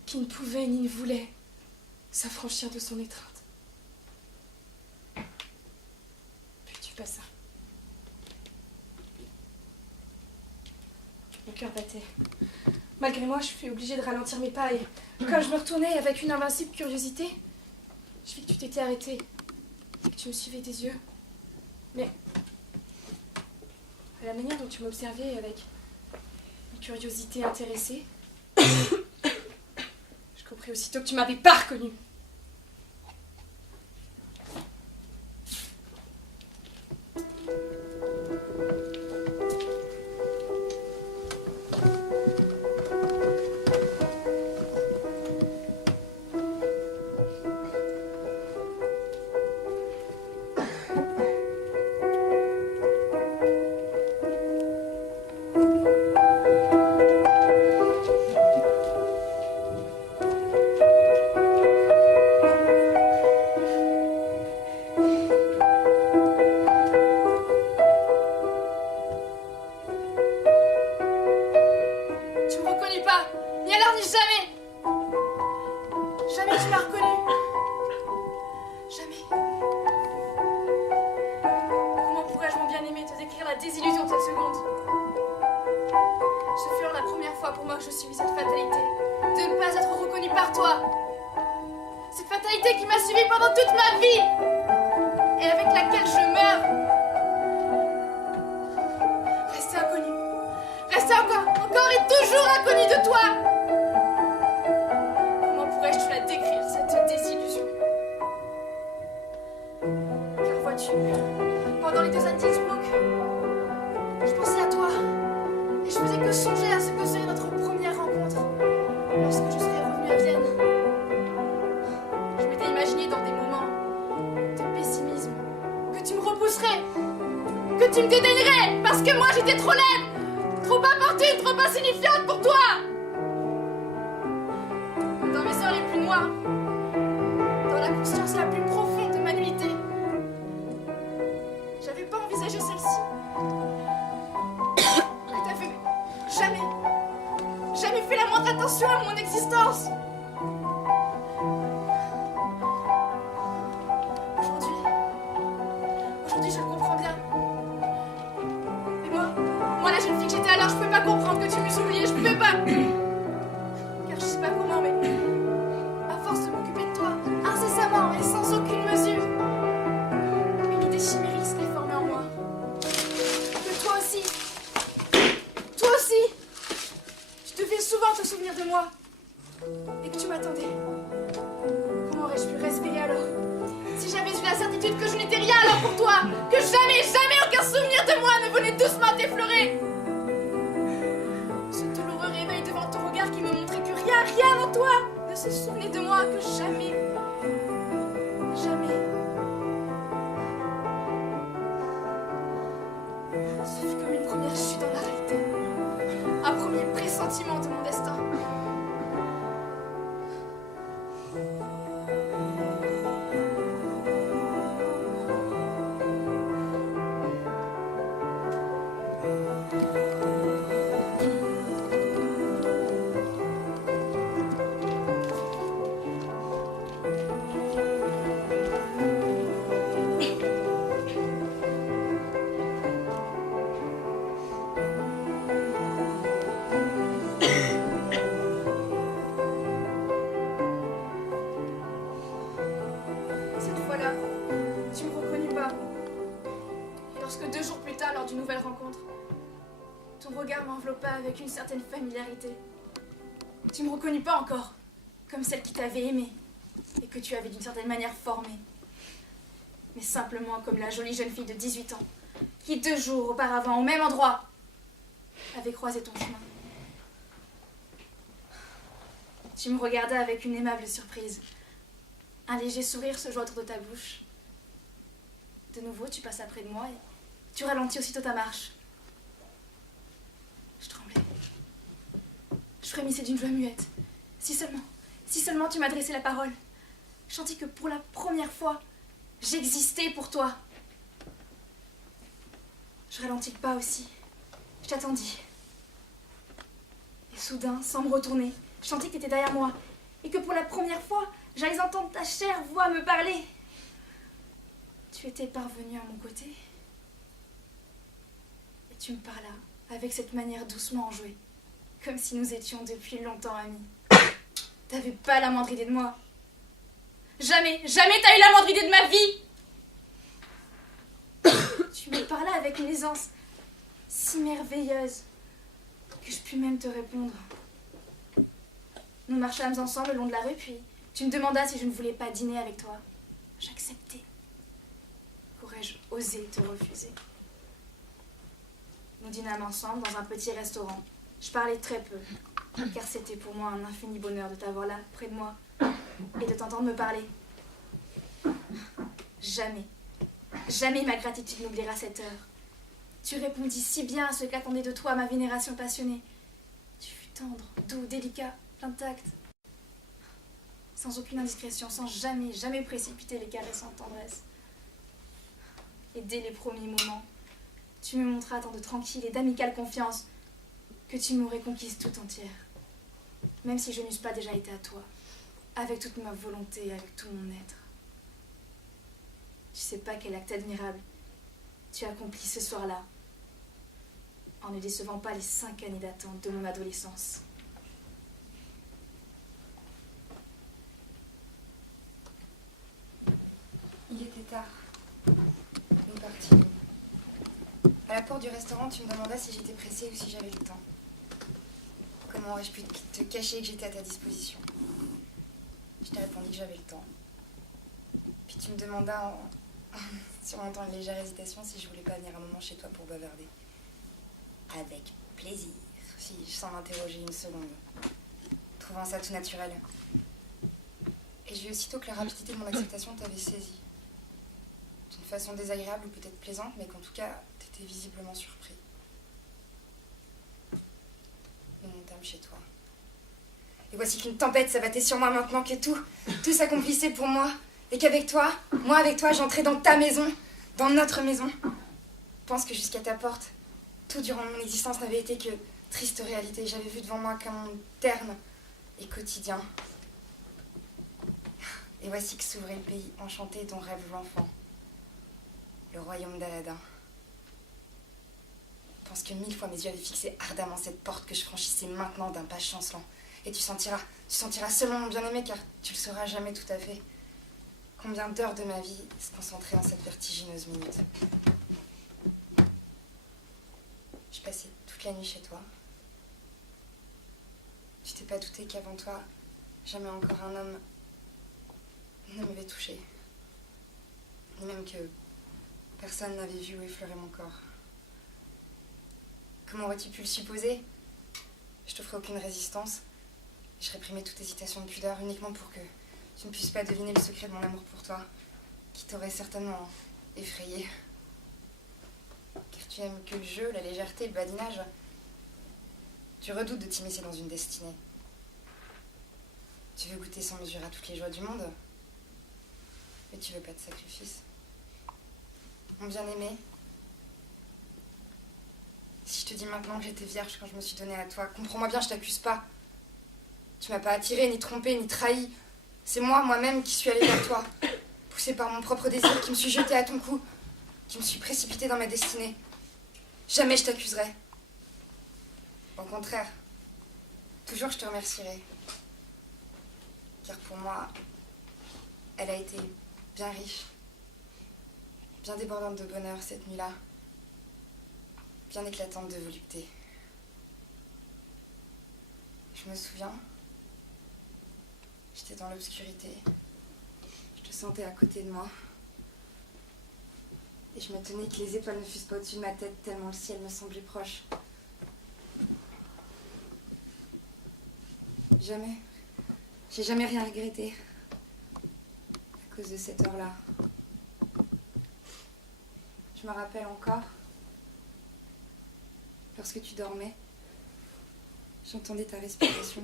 qui ne pouvait ni ne voulait s'affranchir de son étreinte. pas ça. Mon cœur battait. Malgré moi, je fus obligée de ralentir mes pas et quand je me retournais avec une invincible curiosité, je vis que tu t'étais arrêtée et que tu me suivais des yeux. Mais à la manière dont tu m'observais avec une curiosité intéressée, je compris aussitôt que tu m'avais pas reconnue. Avec une certaine familiarité. Tu me reconnus pas encore comme celle qui t'avait aimée et que tu avais d'une certaine manière formée, mais simplement comme la jolie jeune fille de 18 ans qui 2 jours auparavant au même endroit avait croisé ton chemin. Tu me regardais avec une aimable surprise. Un léger sourire se joint autour de ta bouche. De nouveau, tu passas près de moi et tu ralentis aussitôt ta marche. Je tremblais. Je frémissais d'une joie muette. Si seulement tu m'adressais la parole. Je sentis que pour la première fois, j'existais pour toi. Je ralentis le pas aussi. Je t'attendis. Et soudain, sans me retourner, je sentis que tu étais derrière moi. Et que pour la première fois, j'allais entendre ta chère voix me parler. Tu étais parvenue à mon côté. Tu me parlas avec cette manière doucement enjouée, comme si nous étions depuis longtemps amis. T'avais pas la moindre idée de moi. Jamais, jamais t'as eu la moindre idée de ma vie. Tu me parlais avec une aisance si merveilleuse que je puis même te répondre. Nous marchâmes ensemble le long de la rue, puis tu me demandas si je ne voulais pas dîner avec toi. J'acceptai. Qu'aurais-je osé te refuser? Nous dînâmes ensemble dans un petit restaurant. Je parlais très peu, car c'était pour moi un infini bonheur de t'avoir là, près de moi, et de t'entendre me parler. Jamais, jamais ma gratitude n'oubliera cette heure. Tu répondis si bien à ce qu'attendait de toi ma vénération passionnée. Tu fus tendre, doux, délicat, plein de tact. Sans aucune indiscrétion, sans jamais, jamais précipiter les caressantes tendresses. Et dès les premiers moments, tu me montras tant de tranquille et d'amicale confiance que tu m'aurais conquise tout entière. Même si je n'eusse pas déjà été à toi, avec toute ma volonté et avec tout mon être. Tu sais pas quel acte admirable tu as accompli ce soir-là, en ne décevant pas les 5 années d'attente de mon adolescence. Il était tard. Nous partîmes. À la porte du restaurant, tu me demandas si j'étais pressée ou si j'avais le temps. Comment aurais-je pu te cacher que j'étais à ta disposition? Je t'ai répondu que j'avais le temps. Puis tu me demandas, surmontant une légère hésitation, si je voulais pas venir un moment chez toi pour bavarder. Avec plaisir, si sans m'interroger une seconde, trouvant ça tout naturel. Et je vis aussitôt que la rapidité de mon acceptation t'avait saisi. D'une façon désagréable ou peut-être plaisante, mais qu'en tout cas, t'étais visiblement surpris. Nous montâmes chez toi. Et voici qu'une tempête s'abattait sur moi maintenant que tout s'accomplissait pour moi. Et qu'avec toi, moi avec toi, j'entrais dans ta maison, dans notre maison. Je pense que jusqu'à ta porte, tout durant mon existence n'avait été que triste réalité. J'avais vu devant moi qu'un monde terne et quotidien. Et voici que s'ouvrait le pays enchanté dont rêve l'enfant. Le royaume d'Aladin. Je pense que 1000 fois mes yeux avaient fixé ardemment cette porte que je franchissais maintenant d'un pas chancelant. Et tu sentiras seulement mon bien-aimé, car tu le sauras jamais tout à fait. Combien d'heures de ma vie se concentraient en cette vertigineuse minute. Je passais toute la nuit chez toi. Tu t'es pas douté qu'avant toi, jamais encore un homme ne m'avait touchée. Ni même que personne n'avait vu ou effleuré mon corps. Comment aurais-tu pu le supposer? Je t'offrais aucune résistance. Je réprimais toute hésitation de pudeur uniquement pour que tu ne puisses pas deviner le secret de mon amour pour toi, qui t'aurait certainement effrayé. Car tu n'aimes que le jeu, la légèreté, le badinage. Tu redoutes de t'immiscer dans une destinée. Tu veux goûter sans mesure à toutes les joies du monde, mais tu veux pas de sacrifice. Mon bien-aimé, si je te dis maintenant que j'étais vierge quand je me suis donnée à toi, comprends-moi bien, je t'accuse pas. Tu m'as pas attiré, ni trompé, ni trahi. C'est moi-même qui suis allée vers toi, poussée par mon propre désir, qui me suis jetée à ton cou, qui me suis précipitée dans ma destinée. Jamais je t'accuserai. Au contraire, toujours je te remercierai. Car pour moi, elle a été bien riche, bien débordante de bonheur cette nuit-là, bien éclatante de volupté. Je me souviens, j'étais dans l'obscurité, je te sentais à côté de moi, et je m'étonnais que les étoiles ne fussent pas au-dessus de ma tête tellement le ciel me semblait proche. J'ai jamais rien regretté à cause de cette heure-là. Je me rappelle encore, lorsque tu dormais, j'entendais ta respiration.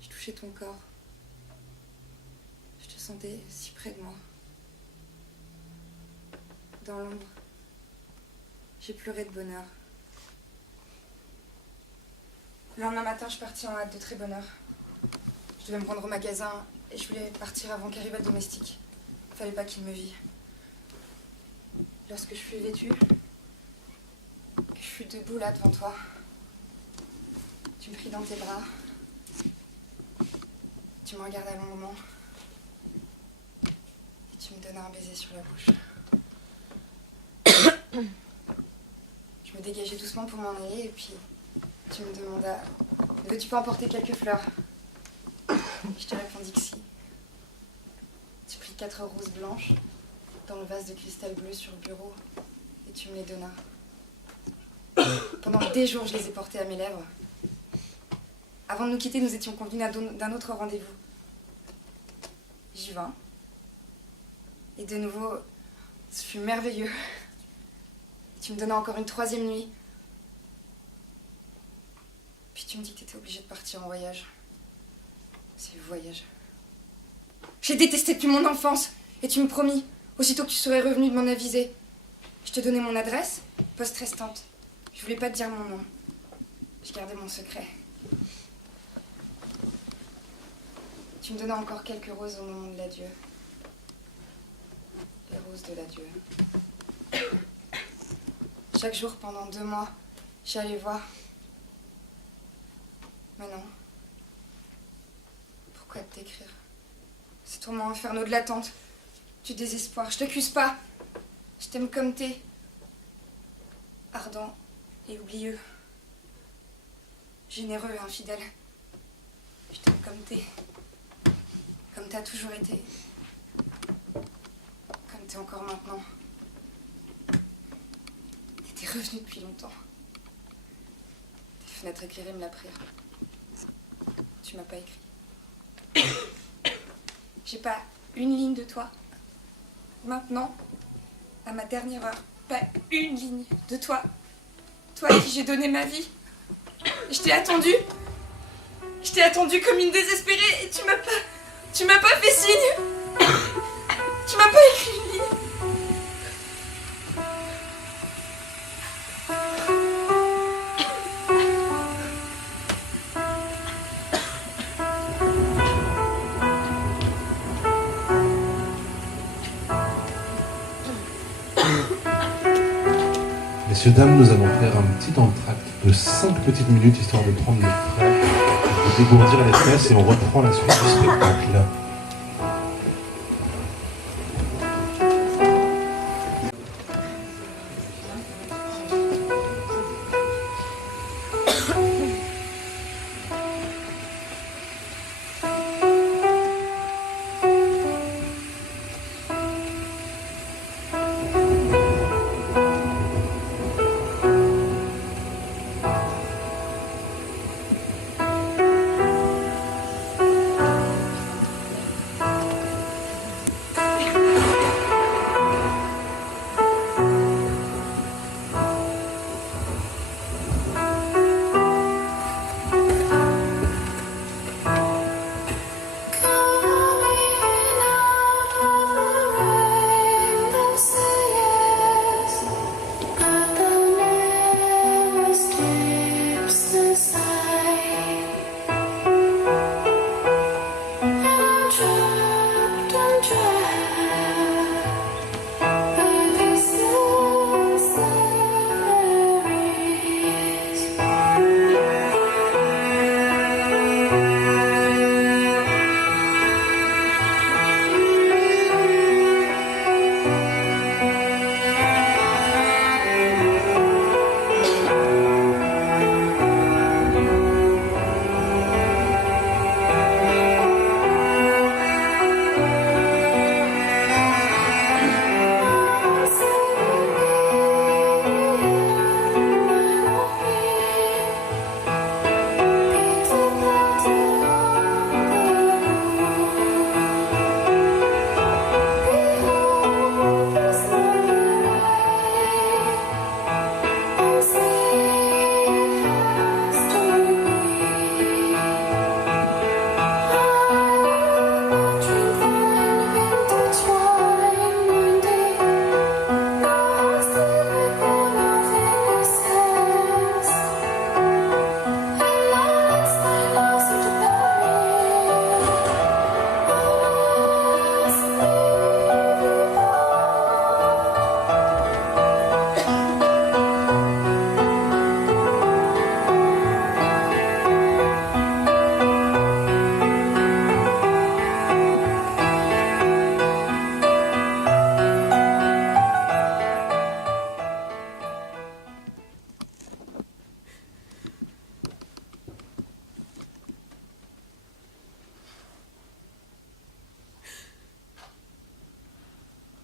Je touchais ton corps. Je te sentais si près de moi. Dans l'ombre, j'ai pleuré de bonheur. Le lendemain matin, je partis en hâte de très bonne heure. Je devais me rendre au magasin et je voulais partir avant qu'arrive le domestique. Fallait pas qu'il me vît. Lorsque je fus vêtue, Je suis debout là devant toi. Tu me pris dans tes bras. Tu me regardes à long moment. Et tu me donnes un baiser sur la bouche. Je me dégageais doucement pour m'en aller et puis tu me demandas « Ne veux-tu pas emporter quelques fleurs ?» Je te répondis que si. Tu pris 4 roses blanches dans le vase de cristal bleu sur le bureau et tu me les donnas. Pendant des jours, je les ai portées à mes lèvres. Avant de nous quitter, nous étions convenus d'un autre rendez-vous. J'y vins. Et de nouveau, ce fut merveilleux. Tu me donnas encore une 3e nuit. Puis tu me dis que tu étais obligée de partir en voyage. C'est le voyage. J'ai détesté depuis mon enfance. Et tu me promis, aussitôt que tu serais revenu, de m'en aviser. Je te donnais mon adresse, poste restante. Je voulais pas te dire mon nom. Je gardais mon secret. Tu me donnas encore quelques roses au moment de l'adieu. Les roses de l'adieu. Chaque jour, pendant 2 mois, j'allais voir. Mais non. Pourquoi te décrire? Ce tourment infernal de l'attente, du désespoir. Je t'accuse pas. Je t'aime comme t'es. Ardent et oublieux. Généreux et infidèle. Je t'aime comme t'es. Comme t'as toujours été. Comme t'es encore maintenant. T'es revenu depuis longtemps. Tes fenêtres éclairées me l'apprirent. Tu m'as pas écrit. J'ai pas une ligne de toi. Maintenant, à ma dernière heure, pas une ligne de toi. Toi à qui j'ai donné ma vie. Et je t'ai attendue. Je t'ai attendue comme une désespérée et tu m'as pas fait signe. Tu m'as pas écrit une ligne. Messieurs, dames, nous allons faire un petit entracte de 5 petites minutes histoire de prendre le frais, de dégourdir les fesses et on reprend la suite du spectacle.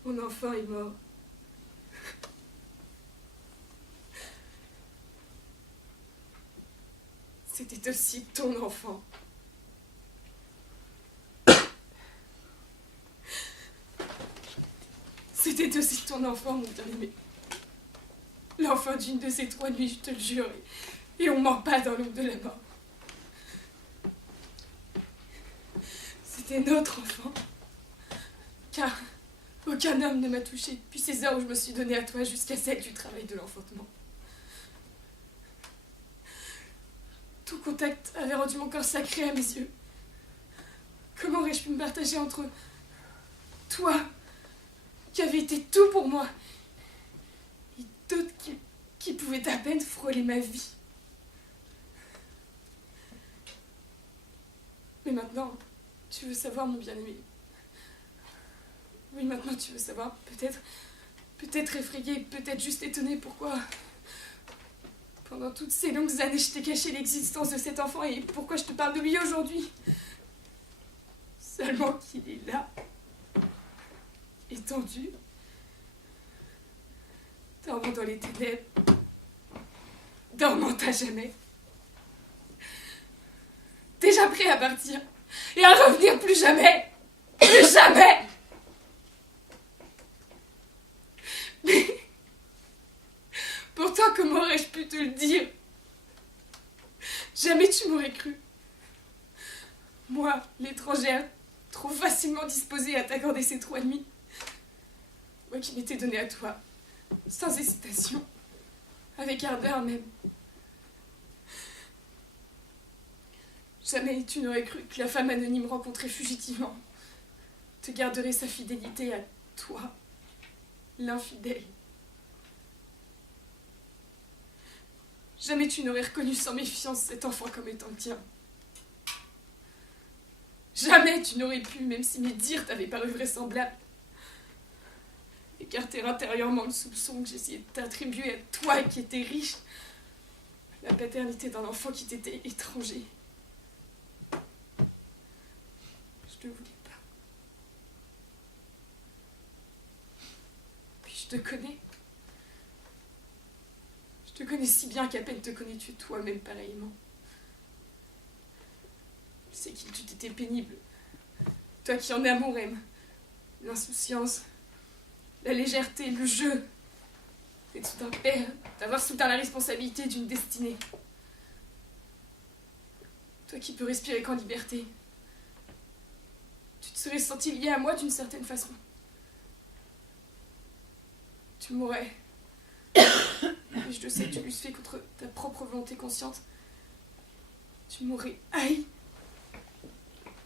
Mon enfant est mort. C'était aussi ton enfant. C'était aussi ton enfant, mon bien-aimé. L'enfant d'une de ces 3 nuits, je te le jure. Et on ment pas dans l'ombre de la mort. C'était notre enfant. Car aucun homme ne m'a touchée depuis ces heures où je me suis donnée à toi jusqu'à celle du travail de l'enfantement. Tout contact avait rendu mon corps sacré à mes yeux. Comment aurais-je pu me partager entre toi, qui avait été tout pour moi, et d'autres qui pouvaient à peine frôler ma vie? Mais maintenant, tu veux savoir, mon bien-aimé. Oui, maintenant tu veux savoir, peut-être effrayé, peut-être juste étonné pourquoi, pendant toutes ces longues années, je t'ai caché l'existence de cet enfant et pourquoi je te parle de lui aujourd'hui. Seulement qu'il est là, étendu, dormant dans les ténèbres, dormant à jamais, déjà prêt à partir et à revenir plus jamais, plus jamais. Mais pourtant, comment aurais-je pu te le dire? Jamais tu m'aurais cru. Moi, l'étrangère, trop facilement disposée à t'accorder ces 3 nuits. Moi qui m'étais donnée à toi, sans hésitation, avec ardeur même. Jamais tu n'aurais cru que la femme anonyme rencontrée fugitivement te garderait sa fidélité à toi, l'infidèle. Jamais tu n'aurais reconnu sans méfiance cet enfant comme étant le tien. Jamais tu n'aurais pu, même si mes dires t'avaient paru vraisemblables, écarter intérieurement le soupçon que j'essayais de t'attribuer à toi qui étais riche, la paternité d'un enfant qui t'était étranger. Je ne voulais pas. Puis je te connais. Je te connais si bien qu'à peine te connais-tu toi-même pareillement. Je sais qu'il t'eût été pénible. Toi qui en amour aimes l'insouciance, la légèreté, le jeu, d'être sous un père, d'avoir soudain la responsabilité d'une destinée. Toi qui peux respirer qu'en liberté. Tu te serais senti lié à moi d'une certaine façon. Tu m'aurais... Et je le sais, tu l'euses fait contre ta propre volonté consciente. Tu m'aurais haï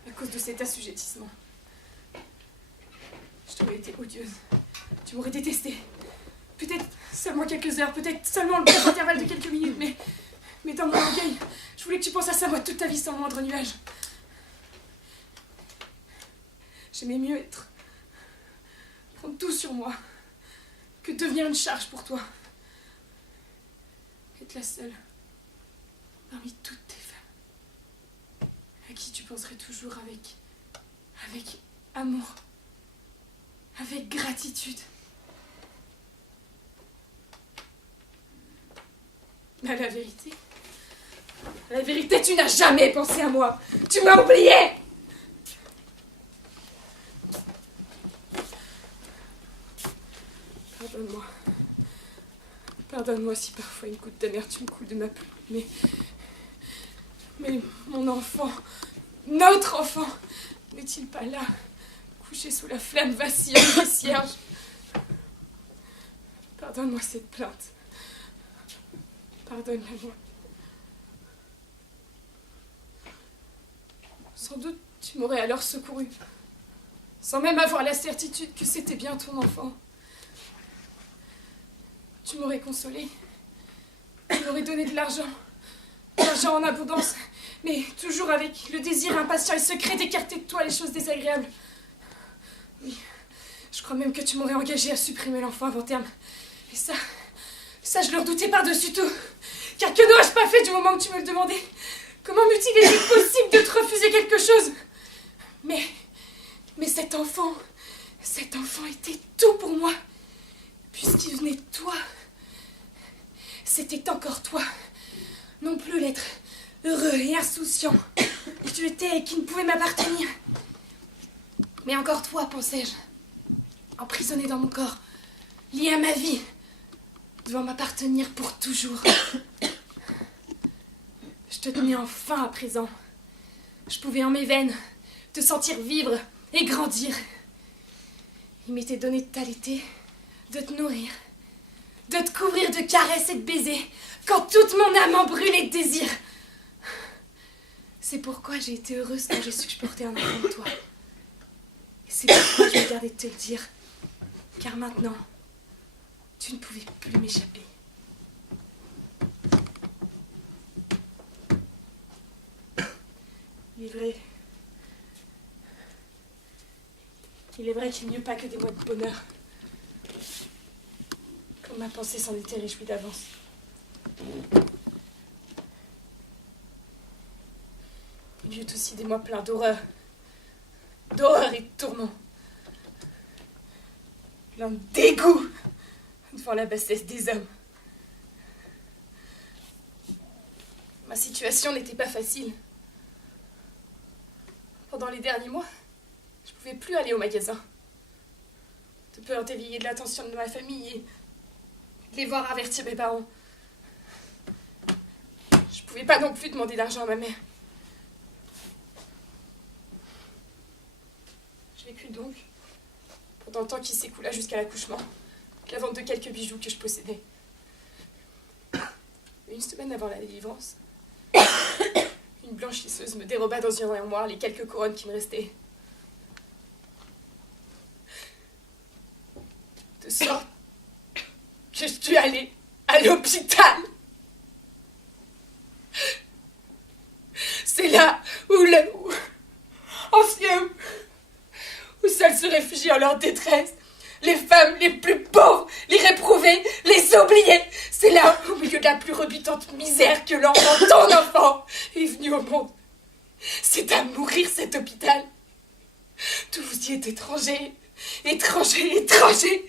à cause de cet assujettissement. Je t'aurais été odieuse. Tu m'aurais détestée. Peut-être seulement quelques heures, peut-être seulement le bref intervalle de quelques minutes, mais dans mon orgueil, je voulais que tu penses à ça moi toute ta vie sans le moindre nuage. J'aimais mieux prendre tout sur moi que devenir une charge pour toi. Être la seule parmi toutes tes femmes à qui tu penserais toujours avec amour, avec gratitude. Mais la vérité, tu n'as jamais pensé à moi. Tu m'as oublié. Pardonne-moi. Pardonne-moi si parfois une goutte d'amertume coule de ma plume, mais mon enfant, notre enfant, n'est-il pas là, couché sous la flamme vacillante des cierges? Pardonne-moi cette plainte. Pardonne-la-moi. Sans doute tu m'aurais alors secouru, sans même avoir la certitude que c'était bien ton enfant. Tu m'aurais consolé. Tu m'aurais donné de l'argent en abondance, mais toujours avec le désir impatient et secret d'écarter de toi les choses désagréables. Oui, je crois même que tu m'aurais engagé à supprimer l'enfant avant terme. Et ça je le redoutais par-dessus tout. Car que n'aurais-je pas fait du moment où tu me le demandais? Comment m'eût-il été possible de te refuser quelque chose? Mais cet enfant, Cet enfant était tout pour moi, puisqu'il venait de toi. C'était encore toi, non plus l'être heureux et insouciant que tu étais et qui ne pouvait m'appartenir. Mais encore toi, pensais-je, emprisonné dans mon corps, lié à ma vie, devant m'appartenir pour toujours. Je te tenais enfin à présent. Je pouvais en mes veines te sentir vivre et grandir. Il m'était donné de t'allaiter, de te nourrir, de te couvrir de caresses et de baisers, quand toute mon âme en brûlait de désir. C'est pourquoi j'ai été heureuse quand j'ai su que je portais un enfant de toi. Et c'est pourquoi je me gardais de te le dire, car maintenant, tu ne pouvais plus m'échapper. Il est vrai qu'il n'y eut pas que des mois de bonheur. Comme ma pensée s'en était réjouie d'avance. Il y eut aussi des mois pleins d'horreur. D'horreur et de tourment. Plein de dégoût devant la bassesse des hommes. Ma situation n'était pas facile. Pendant les derniers mois, je ne pouvais plus aller au magasin. De peur d'éveiller de l'attention de ma famille et de les voir avertir mes parents. Je ne pouvais pas non plus demander d'argent à ma mère. Je vécus donc, pendant le temps qui s'écoula jusqu'à l'accouchement, la vente de quelques bijoux que je possédais. Une semaine avant la délivrance, une blanchisseuse me déroba dans un armoire les quelques couronnes qui me restaient. De sorte que je suis allée à l'hôpital. C'est là où seules se réfugient en leur détresse les femmes les plus pauvres, les réprouvées, les oubliées. C'est là, au milieu de la plus rebutante misère, que l'enfant, ton enfant, est venu au monde. C'est à mourir, cet hôpital. Tout vous y est étranger, étranger, étranger.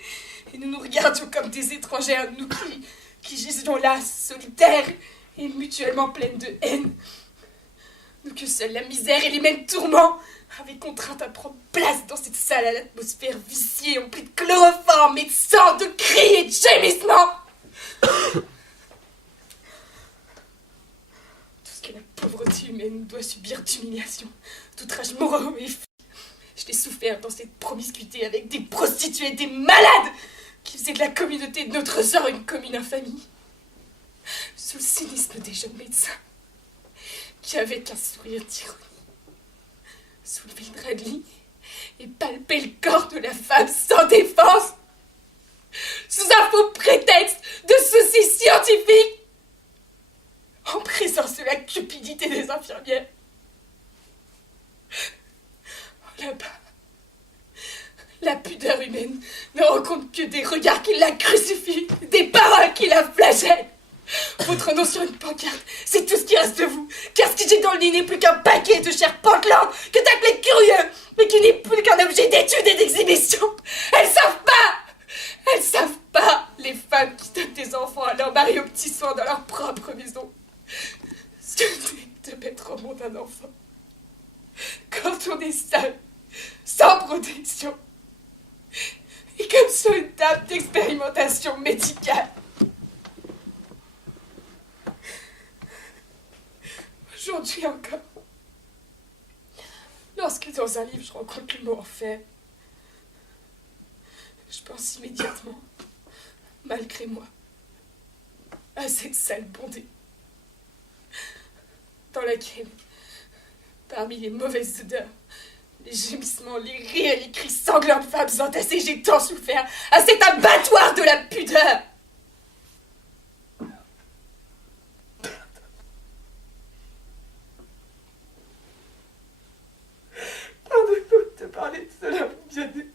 Et nous nous regardions comme des étrangères, nous qui gisions là, solitaires et mutuellement pleines de haine. Nous que seule la misère et les mêmes tourments avaient contraint à prendre place dans cette salle à l'atmosphère viciée, emplie de chloroforme et de sang, de cris et de gémissements. Tout ce que la pauvreté humaine doit subir d'humiliation, d'outrages moraux et je l'ai souffert dans cette promiscuité avec des prostituées, des malades qui faisaient de la communauté de notre sort une commune infamie. Sous le cynisme des jeunes médecins, qui avec un sourire d'ironie soulevé le drap de lit et palpé le corps de la femme sans défense, sous un faux prétexte de soucis scientifiques, en présence de la cupidité des infirmières. Là-bas, la pudeur humaine ne rencontre que des regards qui la crucifient, des paroles qui la flagellent. Votre nom sur une pancarte, c'est tout ce qui reste de vous, car ce qui gît dans le lit n'est plus qu'un paquet de chair pantelante que t'appelais curieux, mais qui n'est plus qu'un objet d'étude et d'exhibition. Elles savent pas, les femmes qui donnent des enfants à leur mari aux petits soins dans leur propre maison, ce que c'est de mettre au monde un enfant quand on est seul, sans protection, et comme sur une table d'expérimentation médicale. Aujourd'hui encore, lorsque dans un livre je rencontre le mot enfer, je pense immédiatement, malgré moi, à cette salle bondée, dans laquelle, parmi les mauvaises odeurs, les gémissements, les rires et les cris sanglants de femmes entassées, j'ai tant souffert à cet abattoir de la pudeur. Pardonne-moi de te parler de cela, mon bien-aimé.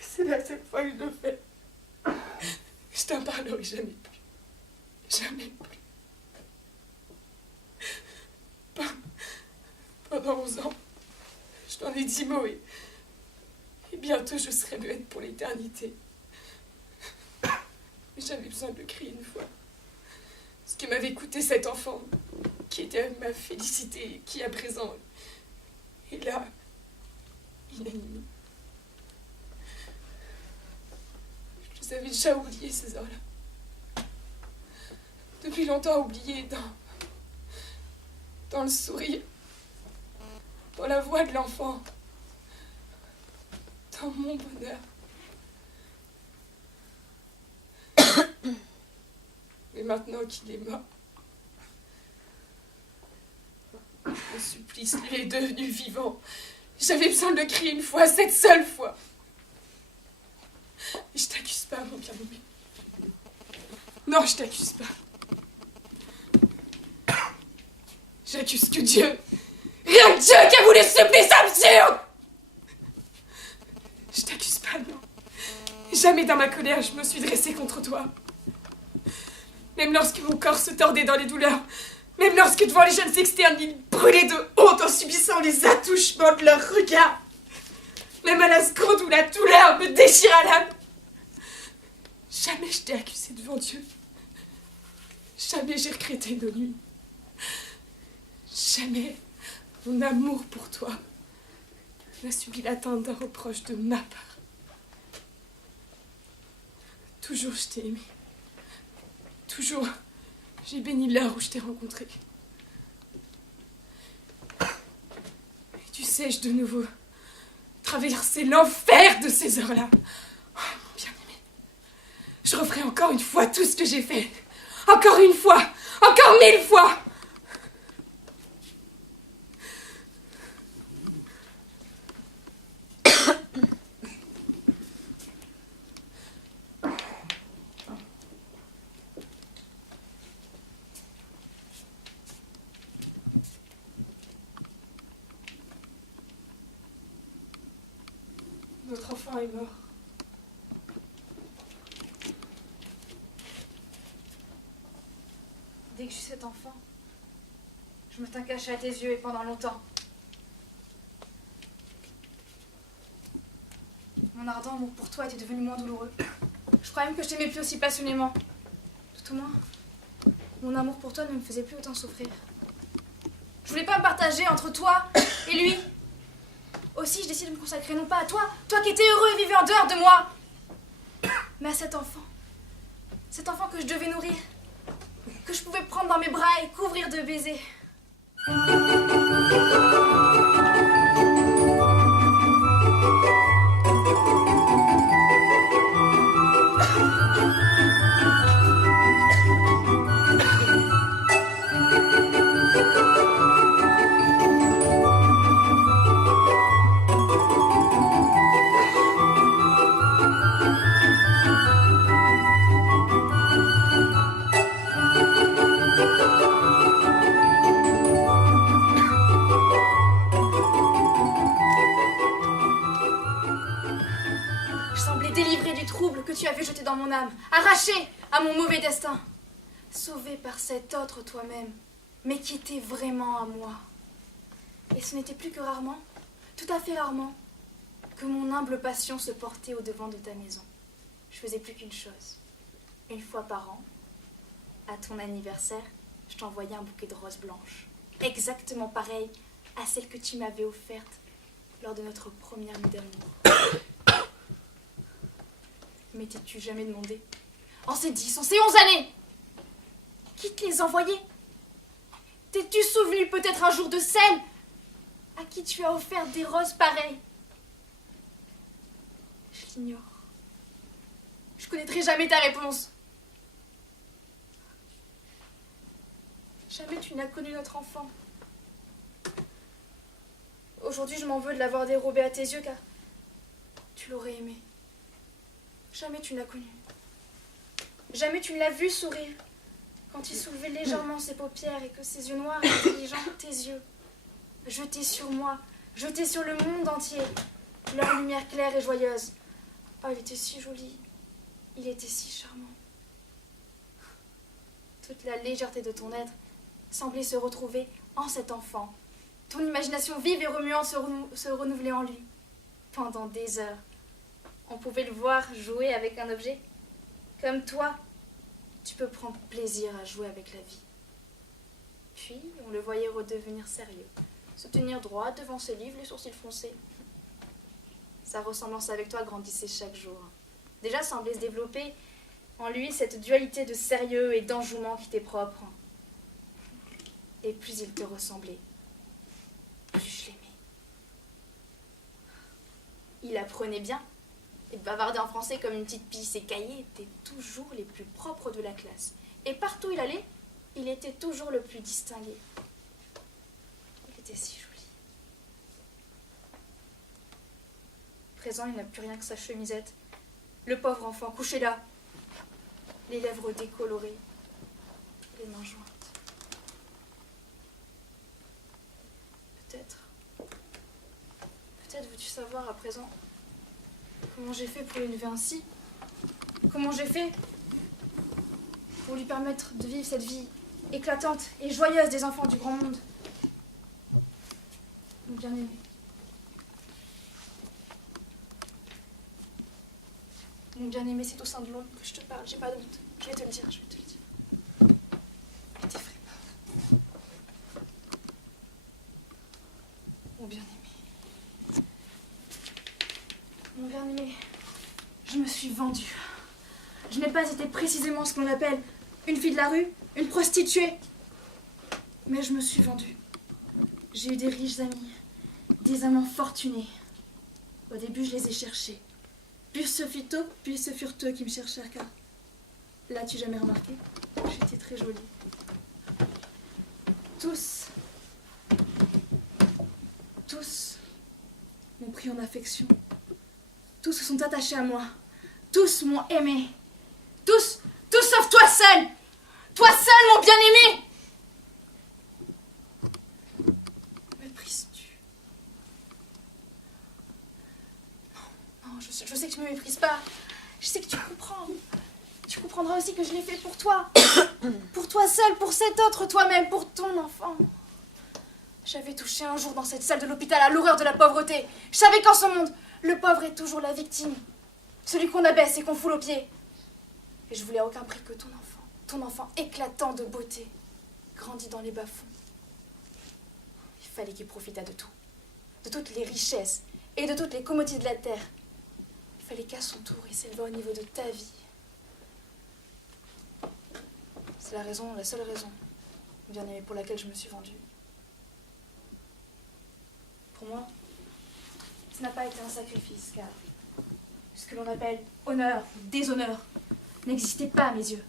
C'est la seule fois que je le fais. Je t'en parlerai jamais plus. Jamais plus. Pendant 11 ans, Je n'en ai 10 mots et bientôt je serai muette pour l'éternité. Mais j'avais besoin de le crier une fois. Ce que m'avait coûté cet enfant, qui était ma félicité, et qui à présent est là, inanimé. Je les avais déjà oubliés ces heures-là. Depuis longtemps oubliés dans le sourire, dans la voix de l'enfant, dans mon bonheur. Mais maintenant qu'il est mort, mon supplice lui est devenu vivant. J'avais besoin de le crier une fois, cette seule fois. Et je t'accuse pas, mon bien-aimé. Non, je t'accuse pas. J'accuse que Dieu. Rien que Dieu qui a voulu ce supplice absurde. Je t'accuse pas, non. Jamais dans ma colère je me suis dressée contre toi. Même lorsque mon corps se tordait dans les douleurs, même lorsque devant les jeunes externes ils brûlaient de honte en subissant les attouchements de leur regard, même à la seconde où la douleur me déchira l'âme, jamais je t'ai accusé devant Dieu. Jamais j'ai regretté nos nuits. Jamais mon amour pour toi n'a subi l'atteinte d'un reproche de ma part. Toujours je t'ai aimé. Toujours j'ai béni l'heure où je t'ai rencontré. Et tu sais, je de nouveau traversé l'enfer de ces heures-là. Oh, mon bien-aimé, je referai encore une fois tout ce que j'ai fait. Encore une fois, encore 1000 fois. Notre enfant est mort. Dès que j'eus cet enfant, je me tins caché à tes yeux et pendant longtemps. Mon ardent amour pour toi était devenu moins douloureux. Je crois même que je t'aimais plus aussi passionnément. Tout au moins, mon amour pour toi ne me faisait plus autant souffrir. Je voulais pas me partager entre toi et lui. Aussi, je décide de me consacrer non pas à toi, toi qui étais heureux et vivais en dehors de moi, mais à cet enfant que je devais nourrir, que je pouvais prendre dans mes bras et couvrir de baisers. Que tu avais jeté dans mon âme, arraché à mon mauvais destin, sauvé par cet autre toi-même, mais qui était vraiment à moi. Et ce n'était plus que rarement, tout à fait rarement, que mon humble passion se portait au-devant de ta maison. Je faisais plus qu'une chose. Une fois par an, à ton anniversaire, je t'envoyais un bouquet de roses blanches, exactement pareil à celle que tu m'avais offerte lors de notre première nuit d'amour. Mais t'es-tu jamais demandé, en ces 10, en ces 11 années, qui te les envoyait? T'es-tu souvenu peut-être un jour de celle à qui tu as offert des roses pareilles? Je l'ignore. Je connaîtrai jamais ta réponse. Jamais tu n'as connu notre enfant. Aujourd'hui, je m'en veux de l'avoir dérobé à tes yeux, car tu l'aurais aimé. Jamais tu ne l'as connu. Jamais tu ne l'as vu sourire quand il soulevait légèrement ses paupières et que ses yeux noirs et intelligents, tes yeux, jetés sur moi, jetés sur le monde entier, leur lumière claire et joyeuse. Oh, il était si joli, il était si charmant. Toute la légèreté de ton être semblait se retrouver en cet enfant Ton imagination vive et remuante se renouvelait en lui. Pendant des heures, on pouvait le voir jouer avec un objet. Comme toi, tu peux prendre plaisir à jouer avec la vie. Puis, on le voyait redevenir sérieux, se tenir droit devant ses livres, les sourcils froncés. Sa ressemblance avec toi grandissait chaque jour. Déjà semblait se développer en lui cette dualité de sérieux et d'enjouement qui t'est propre. Et plus il te ressemblait, plus je l'aimais. Il apprenait bien. Il bavardait en français comme une petite pie. Ses cahiers étaient toujours les plus propres de la classe. Et partout où il allait, il était toujours le plus distingué. Il était si joli. À présent, il n'a plus rien que sa chemisette. Le pauvre enfant couché là, les lèvres décolorées, les mains jointes. Peut-être veux-tu savoir à présent comment j'ai fait pour l'élever ainsi? Comment j'ai fait pour lui permettre de vivre cette vie éclatante et joyeuse des enfants du grand monde? Mon bien-aimé. Mon bien-aimé, c'est au sein de l'ombre que je te parle, j'ai pas de honte. Je vais te le dire, je vais te le dire. T'es vrai. Mon bien-aimé. Mon bien-aimé, je me suis vendue. Je n'ai pas été précisément ce qu'on appelle une fille de la rue, une prostituée. Mais je me suis vendue. J'ai eu des riches amis, des amants fortunés. Au début, je les ai cherchés. Puis ce furent eux qui me cherchèrent, car l'as-tu jamais remarqué? J'étais très jolie. Tous m'ont pris en affection. Tous se sont attachés à moi. Tous m'ont aimé. Tous sauf toi seul. Toi seul, mon bien-aimé. Méprises-tu? Non, je sais que tu ne me méprises pas. Je sais que tu comprends. Tu comprendras aussi que je l'ai fait pour toi. Pour toi seul, pour cet autre toi-même, pour ton enfant. J'avais touché un jour dans cette salle de l'hôpital à l'horreur de la pauvreté. Je savais qu'en ce monde, le pauvre est toujours la victime. Celui qu'on abaisse et qu'on foule aux pieds. Et je voulais à aucun prix que ton enfant éclatant de beauté, grandit dans les bas-fonds. Il fallait qu'il profitât de tout. De toutes les richesses et de toutes les commodités de la terre. Il fallait qu'à son tour, il s'élevât au niveau de ta vie. C'est la seule raison, bien-aimée, pour laquelle je me suis vendue. Pour moi, ce n'a pas été un sacrifice, car ce que l'on appelle honneur ou déshonneur n'existait pas à mes yeux.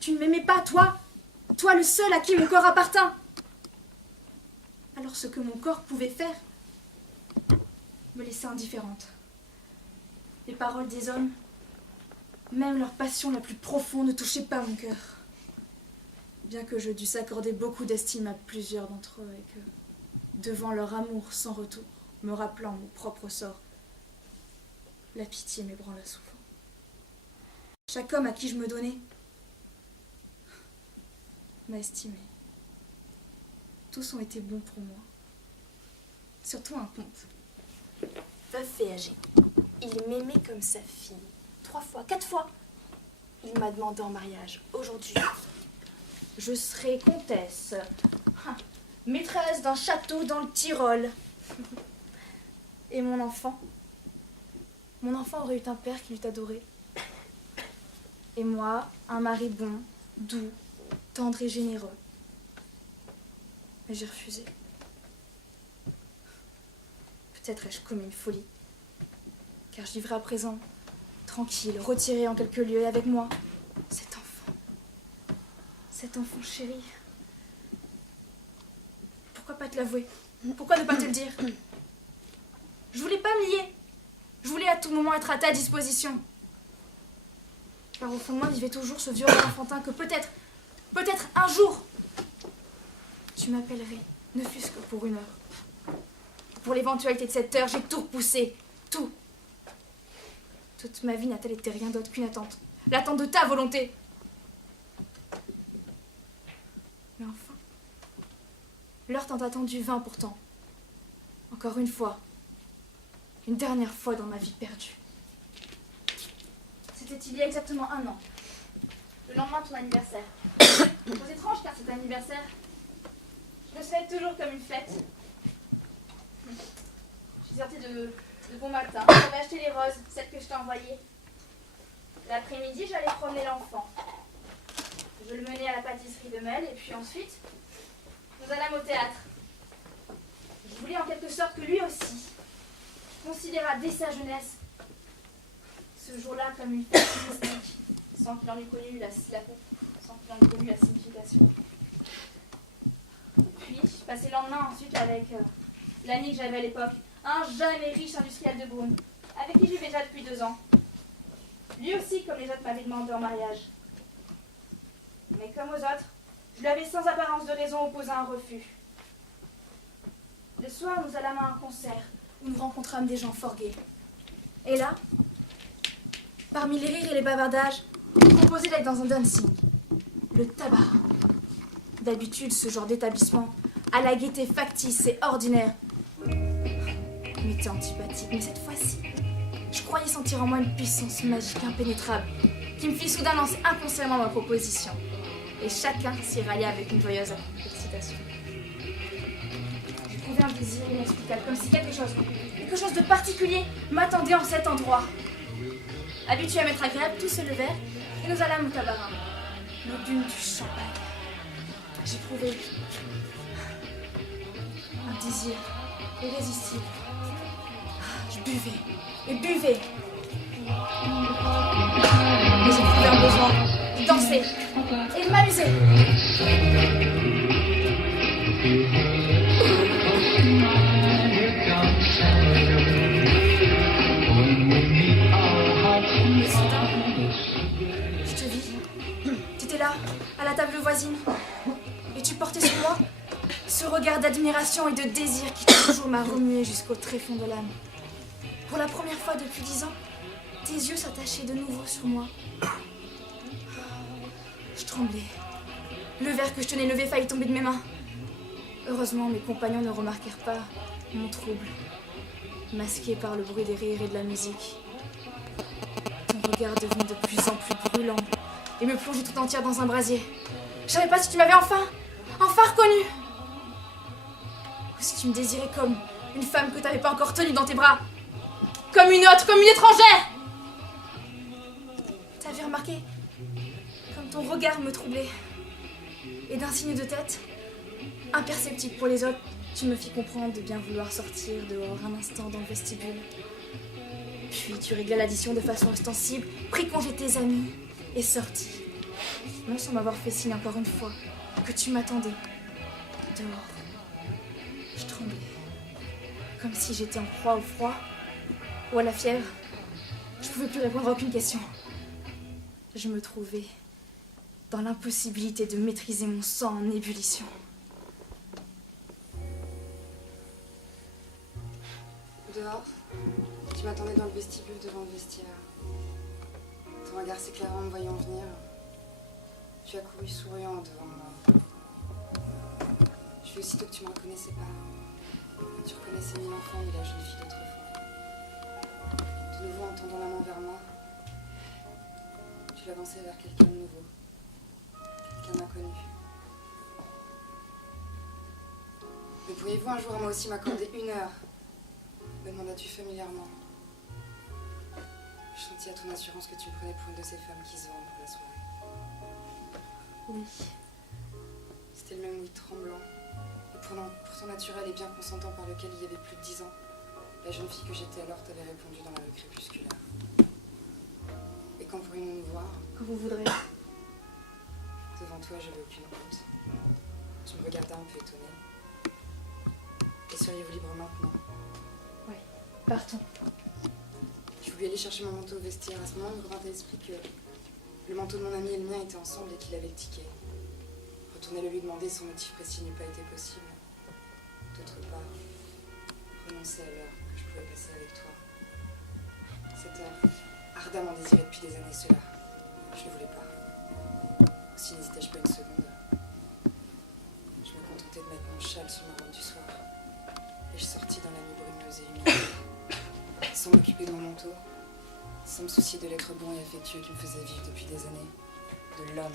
Tu ne m'aimais pas, toi le seul à qui mon corps appartint. Alors ce que mon corps pouvait faire me laissait indifférente. Les paroles des hommes, même leur passion la plus profonde, ne touchaient pas mon cœur. Bien que je dus accorder beaucoup d'estime à plusieurs d'entre eux et que, devant leur amour sans retour, me rappelant mon propre sort, la pitié m'ébranla souvent. Chaque homme à qui je me donnais m'a estimé. Tous ont été bons pour moi. Surtout un comte. Veuf et âgé. Il m'aimait comme sa fille. 3 fois, 4 fois. Il m'a demandé en mariage. Aujourd'hui, je serai comtesse. Maîtresse d'un château dans le Tyrol. Et mon enfant aurait eu un père qui l'eût adoré. Et moi, un mari bon, doux, tendre et généreux. Mais j'ai refusé. Peut-être ai-je commis une folie. Car je vivrai à présent, tranquille, retirée en quelques lieux, et avec moi, cet enfant chéri. Pourquoi pas te l'avouer? Pourquoi ne pas te le dire? Je voulais pas me lier. Je voulais à tout moment être à ta disposition. Car au fond de moi vivait toujours ce vieux rêve enfantin que peut-être un jour, tu m'appellerais, ne fût-ce que pour 1 heure. Pour l'éventualité de cette heure, j'ai tout repoussé. Tout. Toute ma vie n'a-t-elle été rien d'autre qu'une attente. L'attente de ta volonté. Mais L'heure tant attendue vint pourtant. Encore une fois. Une dernière fois dans ma vie perdue. C'était il y a exactement 1 an. Le lendemain de ton anniversaire. C'est étrange car cet anniversaire, je le souhaite toujours comme une fête. Je suis sortie de bon matin. J'avais acheté les roses, celles que je t'ai envoyées. L'après-midi, j'allais promener l'enfant. Je le menais à la pâtisserie de Mel et puis ensuite, nous allâmes au théâtre. Je voulais en quelque sorte que lui aussi considérât dès sa jeunesse ce jour-là comme une fête mystique, sans qu'il en ait connu la signification. Puis, je passais le lendemain ensuite avec l'ami que j'avais à l'époque, un jeune et riche industriel de Beaune, avec qui je vivais déjà depuis 2 ans. Lui aussi, comme les autres, m'avait demandé en mariage. Mais comme aux autres, je lui avais sans apparence de raison opposé un refus. Le soir, nous allâmes à un concert où nous rencontrâmes des gens fort gais. Et là, parmi les rires et les bavardages, on proposait d'être dans un dancing. Le tabac. D'habitude, ce genre d'établissement, à la gaieté factice et ordinaire, m'était antipathique. Mais cette fois-ci, je croyais sentir en moi une puissance magique impénétrable qui me fit soudain lancer inconsciemment ma proposition. Et chacun s'y rallia avec une joyeuse excitation. J'ai trouvé un désir inexplicable, comme si quelque chose de particulier m'attendait en cet endroit. Habitués à m'être agréables, tous se levèrent et nous allâmes au cabaret. Nous bûmes du champagne. J'éprouvais un désir irrésistible. Je buvais et buvais. Mais j'éprouvais un besoin de danser et de m'amuser. Et soudain, je te vis. Tu étais là, à la table voisine. Et tu portais sur moi ce regard d'admiration et de désir qui toujours m'a remué jusqu'au tréfonds de l'âme. Pour la première fois depuis 10 ans, tes yeux s'attachaient de nouveau sur moi. Je tremblais. Le verre que je tenais levé faillit tomber de mes mains. Heureusement, mes compagnons ne remarquèrent pas mon trouble, masqué par le bruit des rires et de la musique. Ton regard devenait de plus en plus brûlant et me plongeait tout entière dans un brasier. Je savais pas si tu m'avais enfin reconnue. Ou si tu me désirais comme une femme que tu n'avais pas encore tenue dans tes bras. Comme une autre, comme une étrangère. T'avais remarqué comme ton regard me troublait. Et d'un signe de tête, imperceptible pour les autres, tu me fis comprendre de bien vouloir sortir dehors un instant dans le vestibule. Puis tu réglas l'addition de façon ostensible, pris congé de tes amis et sortis. Non sans m'avoir fait signe encore une fois que tu m'attendais dehors. Je tremblais, comme si j'étais en proie au froid ou à la fièvre. Je pouvais plus répondre à aucune question. Je me trouvais dans l'impossibilité de maîtriser mon sang en ébullition. Dehors, tu m'attendais dans le vestibule devant le vestiaire. Ton regard s'éclairant en me voyant venir. Tu as couru souriant devant moi. Je vis aussitôt que tu ne me reconnaissais pas. Tu reconnaissais ni l'enfant ni la jeune fille d'autrefois. De nouveau, en tendant la main vers moi, tu l'avançais vers quelqu'un de nouveau, quelqu'un d'inconnu. Mais pourriez-vous un jour, moi aussi, m'accorder 1 heure? Me demandas-tu familièrement. Je sentis à ton assurance que tu me prenais pour une de ces femmes qui se vendent pour la soirée. Oui. C'était le même oui tremblant, et pourtant naturel et bien consentant par lequel il y avait plus de 10 ans, la jeune fille que j'étais alors t'avait répondu dans la rue crépusculaire. Et quand pourrions-nous nous voir? Quand vous voudrez. Devant toi, j'avais aucune honte. Tu me regardas un peu étonné. Et seriez-vous libre maintenant? Oui, partons. Je voulais aller chercher mon manteau au vestiaire. À ce moment, il me revint à l'esprit que le manteau de mon ami et le mien étaient ensemble et qu'il avait le ticket. Retourner le lui demander son motif précis n'eût pas été possible. D'autre part, renoncer à l'heure que je pouvais passer avec toi. Cette heure, ardemment désirée depuis des années, cela, je ne voulais pas. Aussi n'hésitais-je pas une seconde. Je me contentais tentais de mettre mon châle sur ma robe du soir. Et je sortis dans la nuit brumeuse et humide, sans m'occuper de mon manteau, sans me soucier de l'être bon et affectueux qui me faisait vivre depuis des années, de l'homme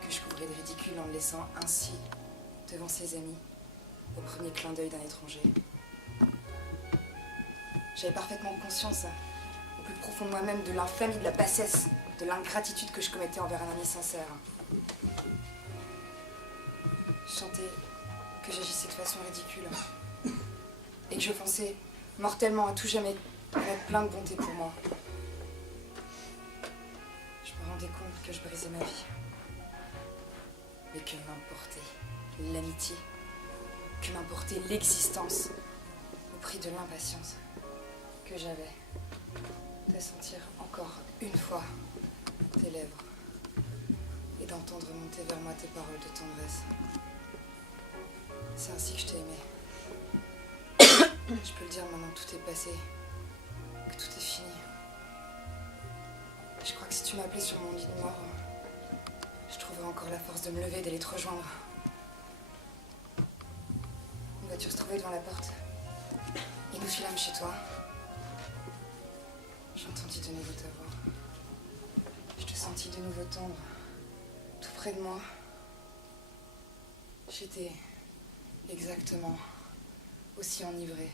que je couvrais de ridicule en le laissant ainsi, devant ses amis, au premier clin d'œil d'un étranger. J'avais parfaitement conscience, au plus profond de moi-même, de l'infamie, de la bassesse, de l'ingratitude que je commettais envers un ami sincère. Je sentais que j'agissais de façon ridicule et que je pensais mortellement à tout jamais avec plein de bonté pour moi. Je me rendais compte que je brisais ma vie, mais que m'importait l'amitié, que m'importait l'existence au prix de l'impatience que j'avais de sentir encore une fois tes lèvres et d'entendre monter vers moi tes paroles de tendresse. C'est ainsi que je t'ai aimé. Je peux le dire maintenant que tout est passé, que tout est fini. Je crois que si tu m'appelais sur mon lit de mort, je trouverais encore la force de me lever et d'aller te rejoindre. Une voiture se trouvait devant la porte et nous filâmes chez toi. J'entendis de nouveau ta voix. Je te sentis de nouveau tendre, tout près de moi. J'étais exactement aussi enivrée,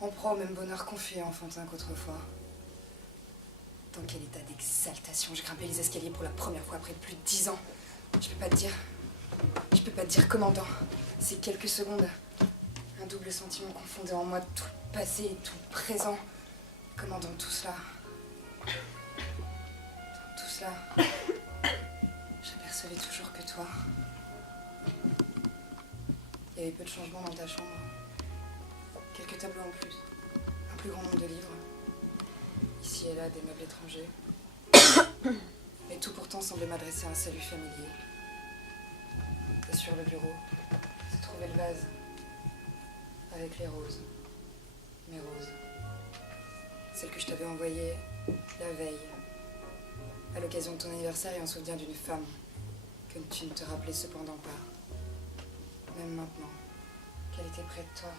en proie au même bonheur confus et enfantin qu'autrefois. Dans quel état d'exaltation je grimpais les escaliers pour la première fois après plus de 10 ans. Je peux pas te dire comment dans ces quelques secondes, un double sentiment confondait en moi tout le passé et tout le présent. Comment dans tout cela, j'apercevais toujours que toi. Il y avait peu de changements dans ta chambre. Quelques tableaux en plus, un plus grand nombre de livres. Ici et là, des meubles étrangers. Mais tout pourtant semblait m'adresser à un salut familier. Et sur le bureau se trouvait le vase avec les roses. Mes roses. Celles que je t'avais envoyées la veille, à l'occasion de ton anniversaire et en souvenir d'une femme que tu ne te rappelais cependant pas. Même maintenant, qu'elle était près de toi,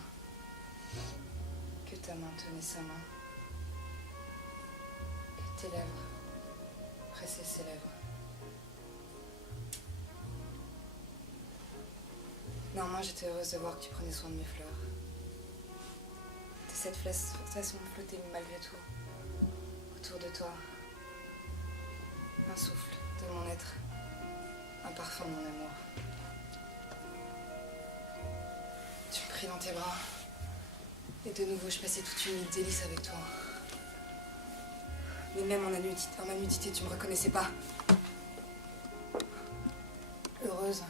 que ta main tenait sa main, que tes lèvres pressaient ses lèvres. Néanmoins, j'étais heureuse de voir que tu prenais soin de mes fleurs. De cette façon de flotter malgré tout, autour de toi. Un souffle de mon être, un parfum de mon amour. Tu me pris dans tes bras, et de nouveau je passais toute une nuit de délices avec toi. Mais même en ma nudité, tu me reconnaissais pas. Heureuse,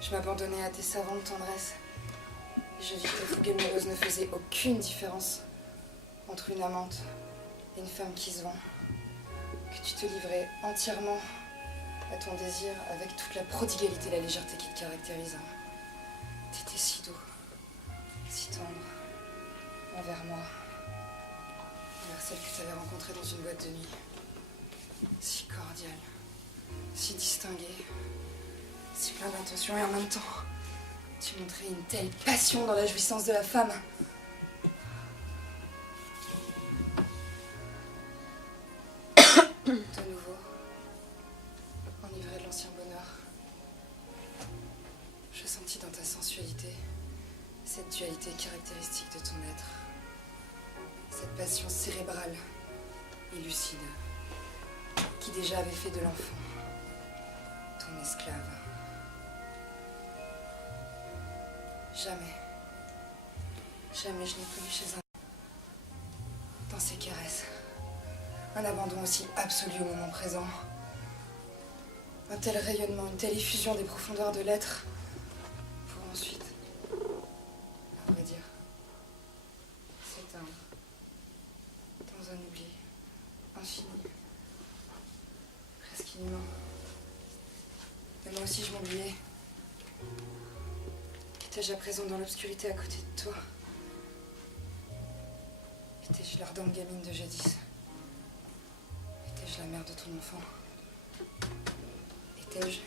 je m'abandonnais à tes savantes tendresses. Et je vis que ta fougue amoureuse ne faisait aucune différence entre une amante et une femme qui se vend. Que tu te livrais entièrement à ton désir avec toute la prodigalité et la légèreté qui te caractérise. T'étais si doux, si tendre, envers moi, envers celle que tu avais rencontrée dans une boîte de nuit. Si cordiale, si distinguée, si plein d'intentions et en même temps, tu montrais une telle passion dans la jouissance de la femme. De nouveau, enivré de l'ancien bonheur, je sentis dans ta sensualité cette dualité caractéristique de ton être, cette passion cérébrale et lucide qui déjà avait fait de l'enfant ton esclave. Jamais je n'ai connu chez un dans ses caresses un abandon aussi absolu au moment présent. Un tel rayonnement, une telle effusion des profondeurs de l'être, pour ensuite, à vrai dire, s'éteindre dans un oubli infini, presque inhumain. Et moi aussi je m'oubliais. Étais-je à présent dans l'obscurité à côté de toi? Étais-je l'ardente gamine de jadis? Étais-je la mère de ton enfant? Étais-je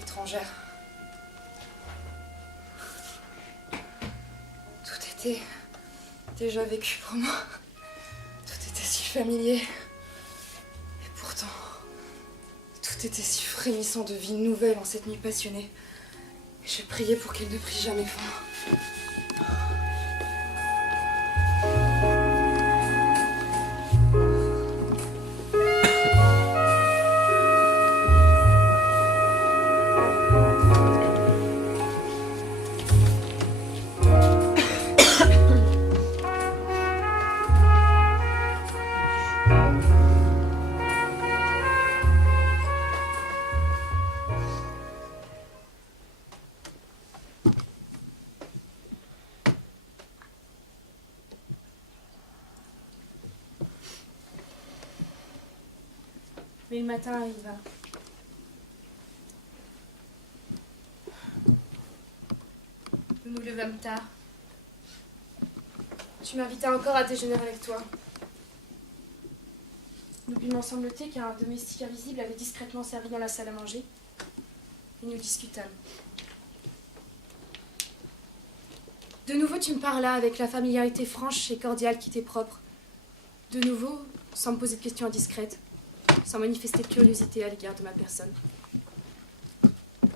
étrangère était déjà vécu pour moi. Tout était si familier. Et pourtant, tout était si frémissant de vie nouvelle en cette nuit passionnée. Et je priais pour qu'elle ne prit jamais fin. Mais le matin arriva. Nous nous levâmes tard. Tu m'invitas encore à déjeuner avec toi. Nous bûmes ensemble le thé car un domestique invisible avait discrètement servi dans la salle à manger. Et nous discutâmes. De nouveau, tu me parlas avec la familiarité franche et cordiale qui t'est propre. De nouveau, sans me poser de questions indiscrètes, sans manifester de curiosité à l'égard de ma personne.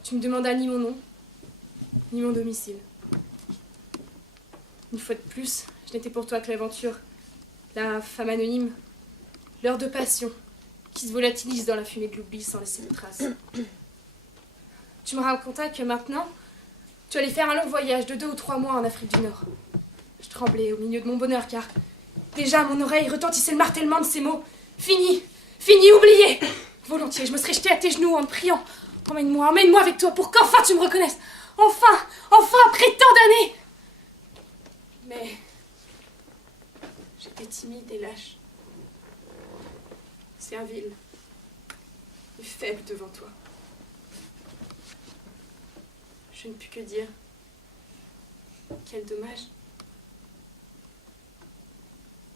Tu me demandas ni mon nom, ni mon domicile. Une fois de plus, je n'étais pour toi que l'aventure, la femme anonyme, l'heure de passion, qui se volatilise dans la fumée de l'oubli sans laisser de traces. Tu me racontas que maintenant, tu allais faire un long voyage de 2 ou 3 mois en Afrique du Nord. Je tremblais au milieu de mon bonheur car déjà à mon oreille retentissait le martèlement de ces mots. Fini, fini, oublié. Volontiers, je me serais jetée à tes genoux en te priant. Emmène-moi, emmène-moi avec toi pour qu'enfin tu me reconnaisses. Enfin, enfin, après tant d'années. Mais j'étais timide et lâche. Servile et faible devant toi. Je ne pus que dire quel dommage.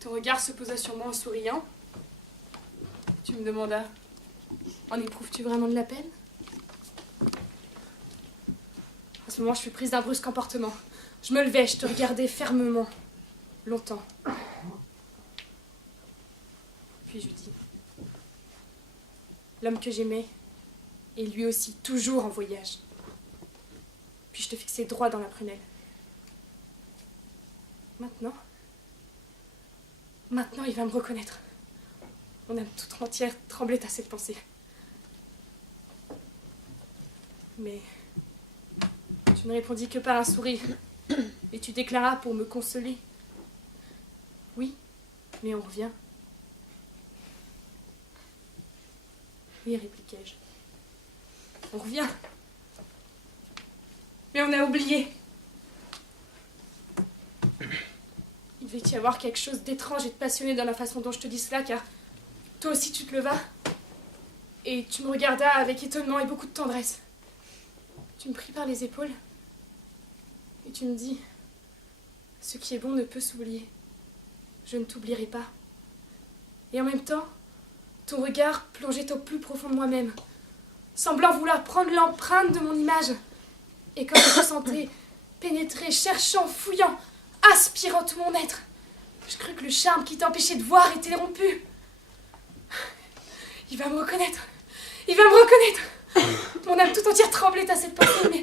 Ton regard se posa sur moi en souriant. Tu me demandas, en éprouves-tu vraiment de la peine? À ce moment, je fus prise d'un brusque emportement. Je me levai, je te regardais fermement, longtemps. Puis je dis, l'homme que j'aimais est lui aussi toujours en voyage. Puis je te fixai droit dans la prunelle. Maintenant, il va me reconnaître. Mon âme toute entière tremblait à cette pensée. Mais tu ne répondis que par un sourire. Et tu déclaras pour me consoler. Oui, mais on revient. Oui, répliquai-je. On revient. Mais on a oublié. Il devait y avoir quelque chose d'étrange et de passionné dans la façon dont je te dis cela, car toi aussi tu te levas et tu me regardas avec étonnement et beaucoup de tendresse. Tu me pris par les épaules et tu me dis, ce qui est bon ne peut s'oublier. Je ne t'oublierai pas. Et en même temps, ton regard plongeait au plus profond de moi-même, semblant vouloir prendre l'empreinte de mon image. Et comme je me sentais pénétrer, cherchant, fouillant, aspirant tout mon être, je crus que le charme qui t'empêchait de voir était rompu. Il va me reconnaître. Il va me reconnaître. Mon âme tout entière tremblait à cette pensée,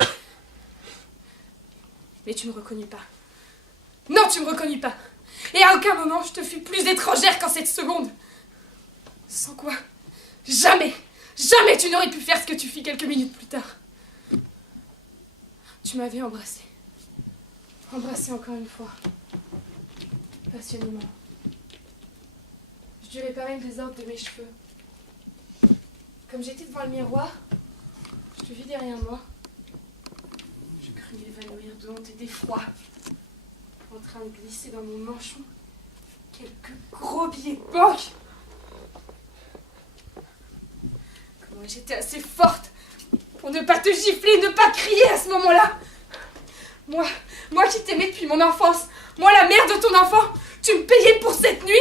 mais tu me reconnus pas. Non, tu me reconnus pas. Et à aucun moment je te fus plus étrangère qu'en cette seconde. Sans quoi, jamais, jamais tu n'aurais pu faire ce que tu fis quelques minutes plus tard. Tu m'avais embrassée. Embrassée encore une fois. Passionnément. Je dus réparer le désordre de mes cheveux. Comme j'étais devant le miroir, je te vis derrière moi. Je crus m'évanouir de honte et d'effroi, en train de glisser dans mon manchon quelques gros billets de banque. Comment j'étais assez forte pour ne pas te gifler, ne pas crier à ce moment-là. Moi qui t'aimais depuis mon enfance, moi la mère de ton enfant, tu me payais pour cette nuit.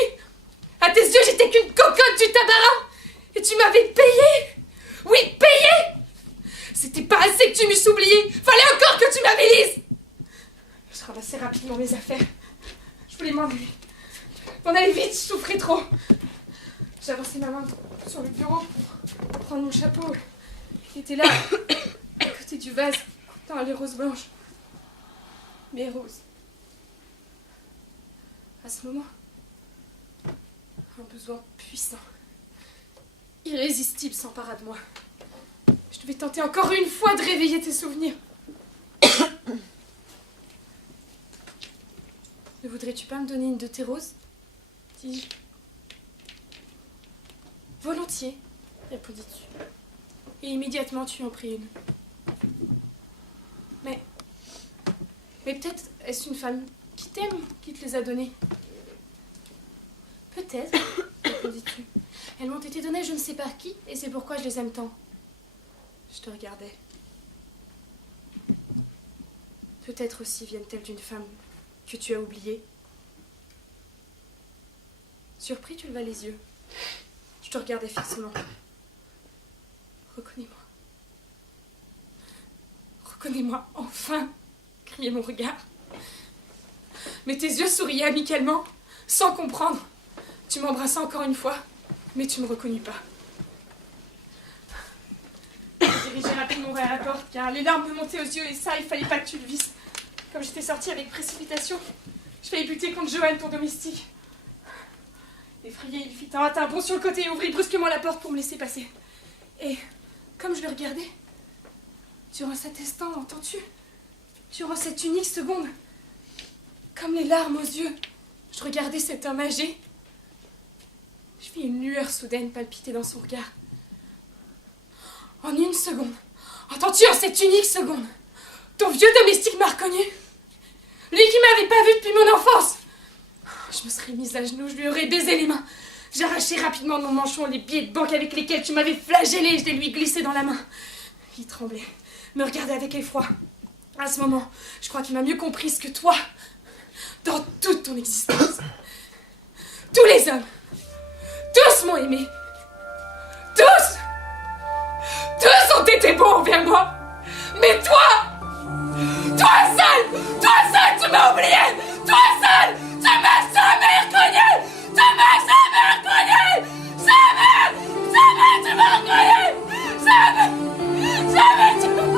À tes yeux, j'étais qu'une cocotte du tabarin. Et tu m'avais payé. Oui, payé. C'était pas assez que tu m'eusses oublié. Fallait encore que tu m'avélises. Je ramassai rapidement mes affaires. m'en aller vite, je souffrais trop. J'ai avancé ma main sur le bureau pour prendre mon chapeau. Il était là, à côté du vase, dans les roses blanches. Mes roses. À ce moment, un besoin puissant, irrésistible s'empara de moi. Je devais tenter encore une fois de réveiller tes souvenirs. Ne voudrais-tu pas me donner une de tes roses? Dis-je. Volontiers, répondis-tu. Et immédiatement tu en pris une. Mais peut-être est-ce une femme qui t'aime qui te les a données? Peut-être, répondis-tu. Elles m'ont été données je ne sais par qui, et c'est pourquoi je les aime tant. Je te regardais. Peut-être aussi viennent-elles d'une femme que tu as oubliée. Surpris, tu levas les yeux. Je te regardais fixement. Reconnais-moi. Reconnais-moi, enfin, criait mon regard. Mais tes yeux souriaient amicalement, sans comprendre. Tu m'embrassas encore une fois, mais tu ne me reconnus pas. Je me dirigeais rapidement vers la porte, car les larmes me montaient aux yeux, et ça, il fallait pas que tu le visses. Comme j'étais sortie avec précipitation, je faillis buter contre Johan, ton domestique. Effrayé, il fit un bond sur le côté et ouvrit brusquement la porte pour me laisser passer. Et, comme je le regardais, durant cet instant, entends-tu? Durant cette unique seconde, comme les larmes aux yeux, je regardais cet homme âgé. Je vis une lueur soudaine palpiter dans son regard. En une seconde, entends-tu, en cette unique seconde, ton vieux domestique m'a reconnu. Lui qui m'avait pas vue depuis mon enfance. Je me serais mise à genoux, je lui aurais baisé les mains. J'arrachai rapidement de mon manchon les billets de banque avec lesquels tu m'avais flagellé et je les lui glissais dans la main. Il tremblait, me regardait avec effroi. À ce moment, je crois qu'il m'a mieux comprise que toi, dans toute ton existence. Tous les hommes, tous m'ont aimé. Tous ont été bons envers moi. Mais toi seul, tu m'as oublié. Toi seul, tu m'as jamais reconnu. Tu m'as jamais reconnu. Jamais tu m'as reconnu. Jamais tu m'as reconnu. Jamais tu m'as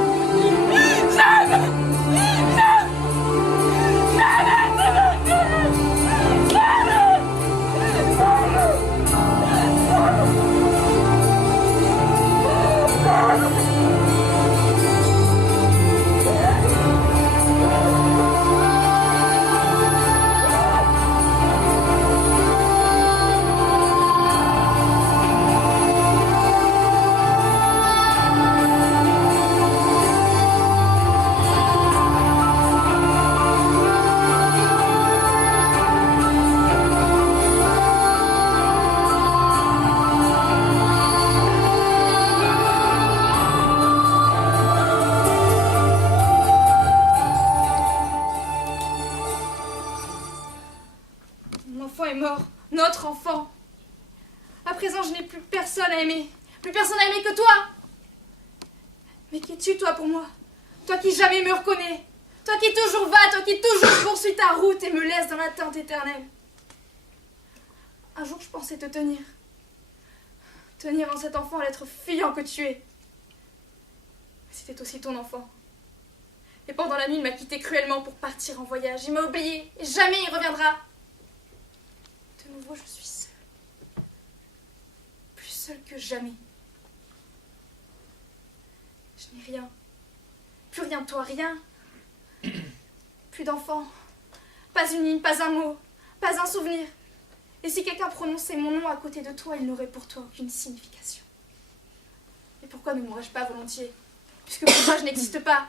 notre enfant. À présent, je n'ai plus personne à aimer. Plus personne à aimer que toi. Mais qui es-tu, toi, pour moi? Toi qui jamais me reconnais. Toi qui toujours vas, toi qui toujours poursuis ta route et me laisse dans l'attente éternelle. Un jour, je pensais te tenir. Tenir en cet enfant l'être fuyant que tu es. C'était aussi ton enfant. Et pendant la nuit, il m'a quitté cruellement pour partir en voyage. Il m'a oublié et jamais il reviendra. De nouveau, je suis seule. Plus seule que jamais. Je n'ai rien. Plus rien de toi, rien. Plus d'enfant. Pas une ligne, pas un mot. Pas un souvenir. Et si quelqu'un prononçait mon nom à côté de toi, il n'aurait pour toi aucune signification. Et pourquoi ne mourrais-je pas volontiers? Puisque pour toi, je n'existe pas.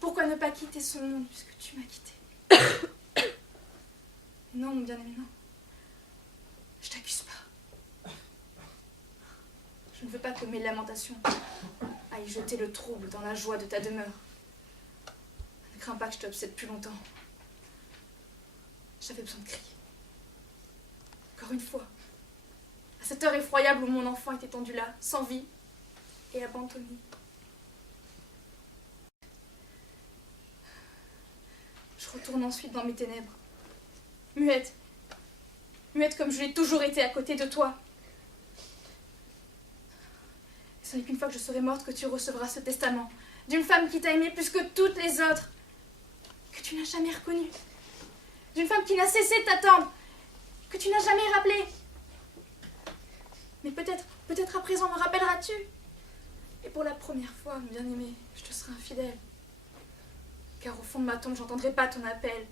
Pourquoi ne pas quitter son nom puisque tu m'as quitté? Non, mon bien-aimé, non. Je t'accuse pas. Je ne veux pas que mes lamentations aillent jeter le trouble dans la joie de ta demeure. Ne crains pas que je t'obsède plus longtemps. J'avais besoin de crier. Encore une fois, à cette heure effroyable où mon enfant est étendu là, sans vie et abandonné. Je retourne ensuite dans mes ténèbres. Muette. Muette comme je l'ai toujours été à côté de toi. Ce n'est qu'une fois que je serai morte que tu recevras ce testament d'une femme qui t'a aimé plus que toutes les autres, que tu n'as jamais reconnue, d'une femme qui n'a cessé de t'attendre, que tu n'as jamais rappelé. Mais peut-être à présent me rappelleras-tu. Et pour la première fois, mon bien-aimé, je te serai infidèle. Car au fond de ma tombe, j'entendrai pas ton appel.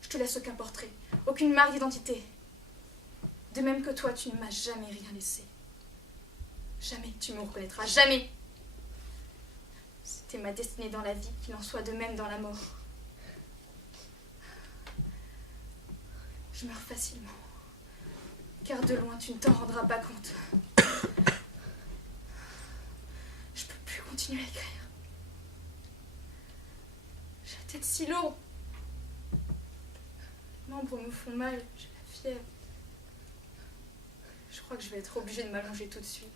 Je te laisse aucun portrait, aucune marque d'identité. De même que toi, tu ne m'as jamais rien laissé. Jamais tu me reconnaîtras, jamais. C'était ma destinée dans la vie, qu'il en soit de même dans la mort. Je meurs facilement, car de loin tu ne t'en rendras pas compte. Je peux plus continuer à écrire. J'ai la tête si lourde. Les membres me font mal, j'ai la fièvre. Je crois que je vais être obligée de m'allonger tout de suite.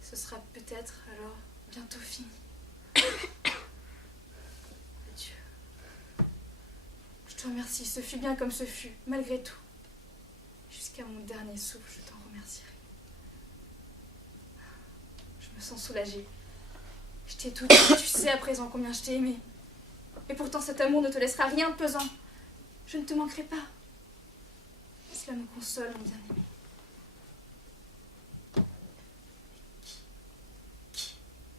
Ce sera peut-être alors bientôt fini. Adieu. Je te remercie, ce fut bien comme ce fut, malgré tout. Jusqu'à mon dernier souffle, je t'en remercierai. Je me sens soulagée. Je t'ai tout dit, tu sais à présent combien je t'ai aimé. Et pourtant cet amour ne te laissera rien de pesant. Je ne te manquerai pas. Cela me console, mon bien-aimé.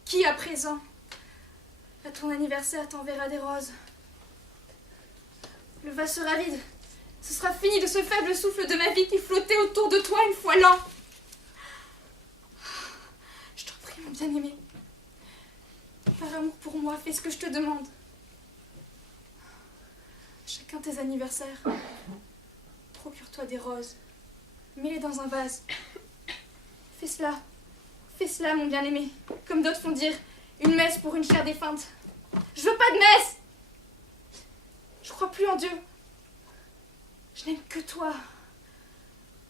Qui à présent, à ton anniversaire, t'enverra des roses? Le vase sera vide. Ce sera fini de ce faible souffle de ma vie qui flottait autour de toi une fois lent. Je t'en prie, mon bien-aimé. Par amour pour moi, fais ce que je te demande. Chacun tes anniversaires, procure-toi des roses. Mets-les dans un vase. Fais cela. Fais cela, mon bien-aimé. Comme d'autres font dire, une messe pour une chère défunte. Je veux pas de messe. Je crois plus en Dieu. Je n'aime que toi.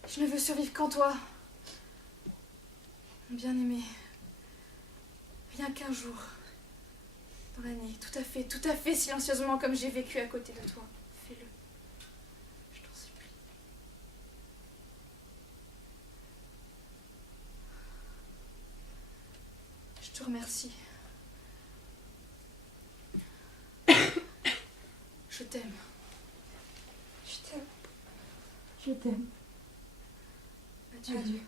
Je ne veux survivre qu'en toi. Mon bien-aimé. Rien qu'un jour. Dans l'année, tout à fait silencieusement comme j'ai vécu à côté de toi. Fais-le. Je t'en supplie. Je te remercie. Je t'aime. Je t'aime. Je t'aime. Adieu. Adieu.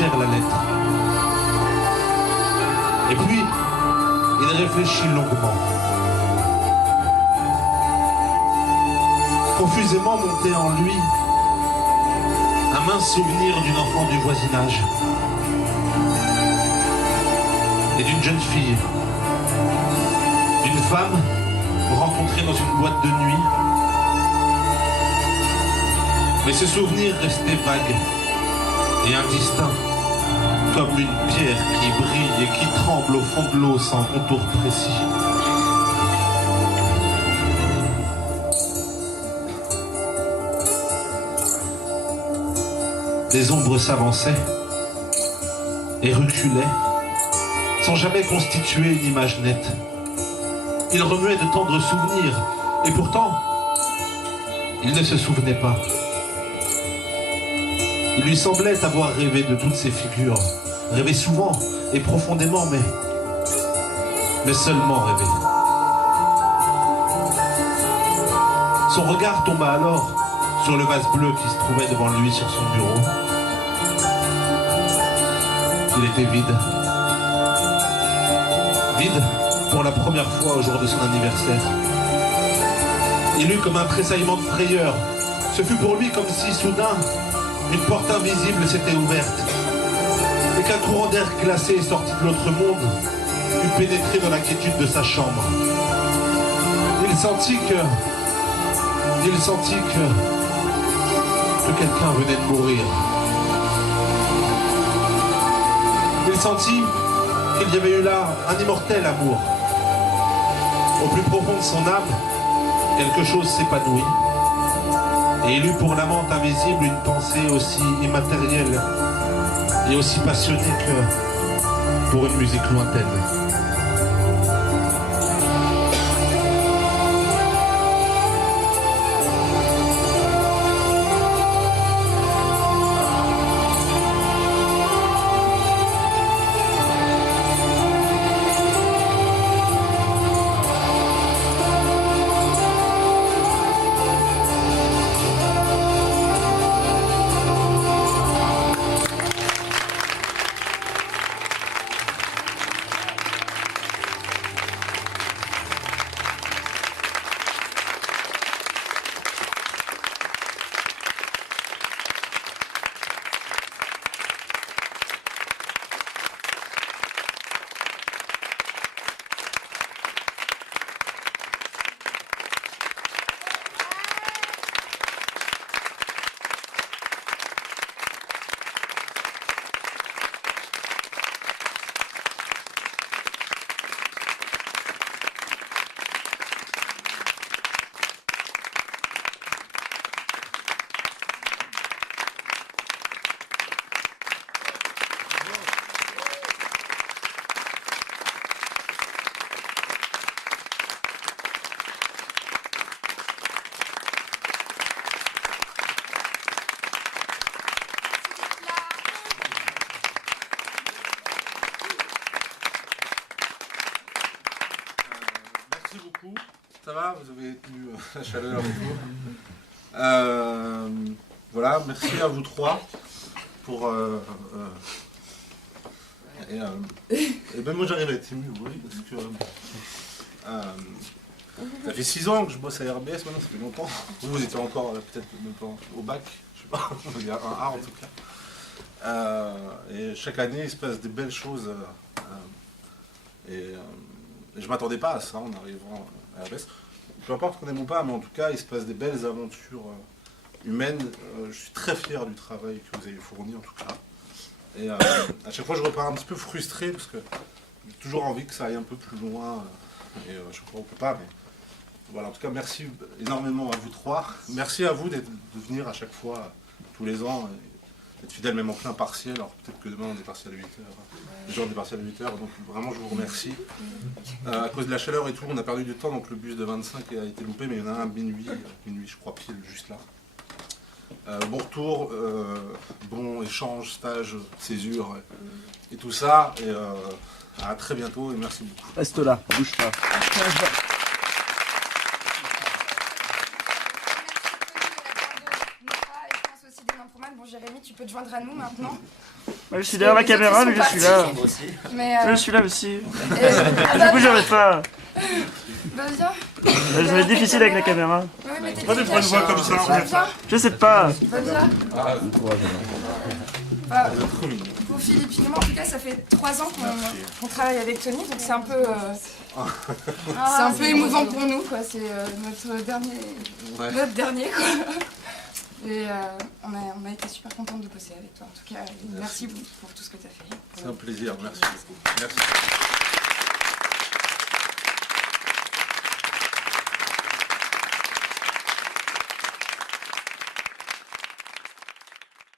La lettre. Et puis, il réfléchit longuement. Confusément montait en lui un mince souvenir d'une enfant du voisinage et d'une jeune fille, d'une femme rencontrée dans une boîte de nuit. Mais ce souvenir restait vague et indistinct, comme une pierre qui brille et qui tremble au fond de l'eau sans contour précis. Des ombres s'avançaient et reculaient, sans jamais constituer une image nette. Il remuait de tendres souvenirs, et pourtant, il ne se souvenait pas. Il lui semblait avoir rêvé de toutes ces figures, rêvé souvent et profondément, mais seulement rêvé. Son regard tomba alors sur le vase bleu qui se trouvait devant lui sur son bureau. Il était vide. Vide pour la première fois au jour de son anniversaire. Il eut comme un tressaillement de frayeur. Ce fut pour lui comme si soudain une porte invisible s'était ouverte et qu'un courant d'air glacé sorti de l'autre monde eût pénétré dans la quiétude de sa chambre. Il sentit que quelqu'un venait de mourir. Il sentit qu'il y avait eu là un immortel amour. Au plus profond de son âme, quelque chose s'épanouit. Et il eut pour l'amante invisible une pensée aussi immatérielle et aussi passionnée que pour une musique lointaine. Merci beaucoup. Ça va, vous avez tenu la chaleur et tout. Voilà, merci à vous trois pour... et ben moi j'arrive à être ému, oui, parce que... ça fait 6 ans que je bosse à RBS, maintenant ça fait longtemps. Vous étiez encore peut-être même pas au bac, je sais pas, il y a un A en tout cas. Et chaque année il se passe des belles choses. Et je ne m'attendais pas à ça en arrivant à RBS. Peu importe qu'on aime ou pas, mais en tout cas il se passe des belles aventures humaines. Je suis très fier du travail que vous avez fourni en tout cas. Et à chaque fois je repars un petit peu frustré parce que j'ai toujours envie que ça aille un peu plus loin. Et je crois qu'on ne peut pas, mais voilà, en tout cas merci énormément à vous trois. Merci à vous de venir à chaque fois, tous les ans, d'être fidèle même en plein partiel. Alors peut-être que demain on est partiel à 8h, les gens on est partiel à 8h, donc vraiment je vous remercie. À cause de la chaleur et tout, on a perdu du temps, donc le bus de 25 a été loupé, mais il y en a un à minuit je crois pile, juste là. Bon retour, bon échange, stage, césure et tout ça. Et à très bientôt et merci beaucoup. Reste là, bouge pas. Bon, Jérémy, tu peux te joindre à nous maintenant. Moi, je suis derrière la caméra, mais je suis là. Mais Je suis là aussi. du Du coup, j'aurais pas. Bah viens. Je vais être difficile avec la caméra. Ouais, mais t'es Pourquoi tu prends une voix comme ça en fait? Je sais pas. Bah viens. Bah, pour Philippe et moi, en tout cas, ça fait 3 ans qu'on travaille avec Tony, donc c'est un peu émouvant pour nous, quoi. C'est notre dernier, quoi. Et on a été super contente de bosser avec toi. En tout cas, merci pour tout ce que tu as fait. C'est un plaisir, merci beaucoup. Merci.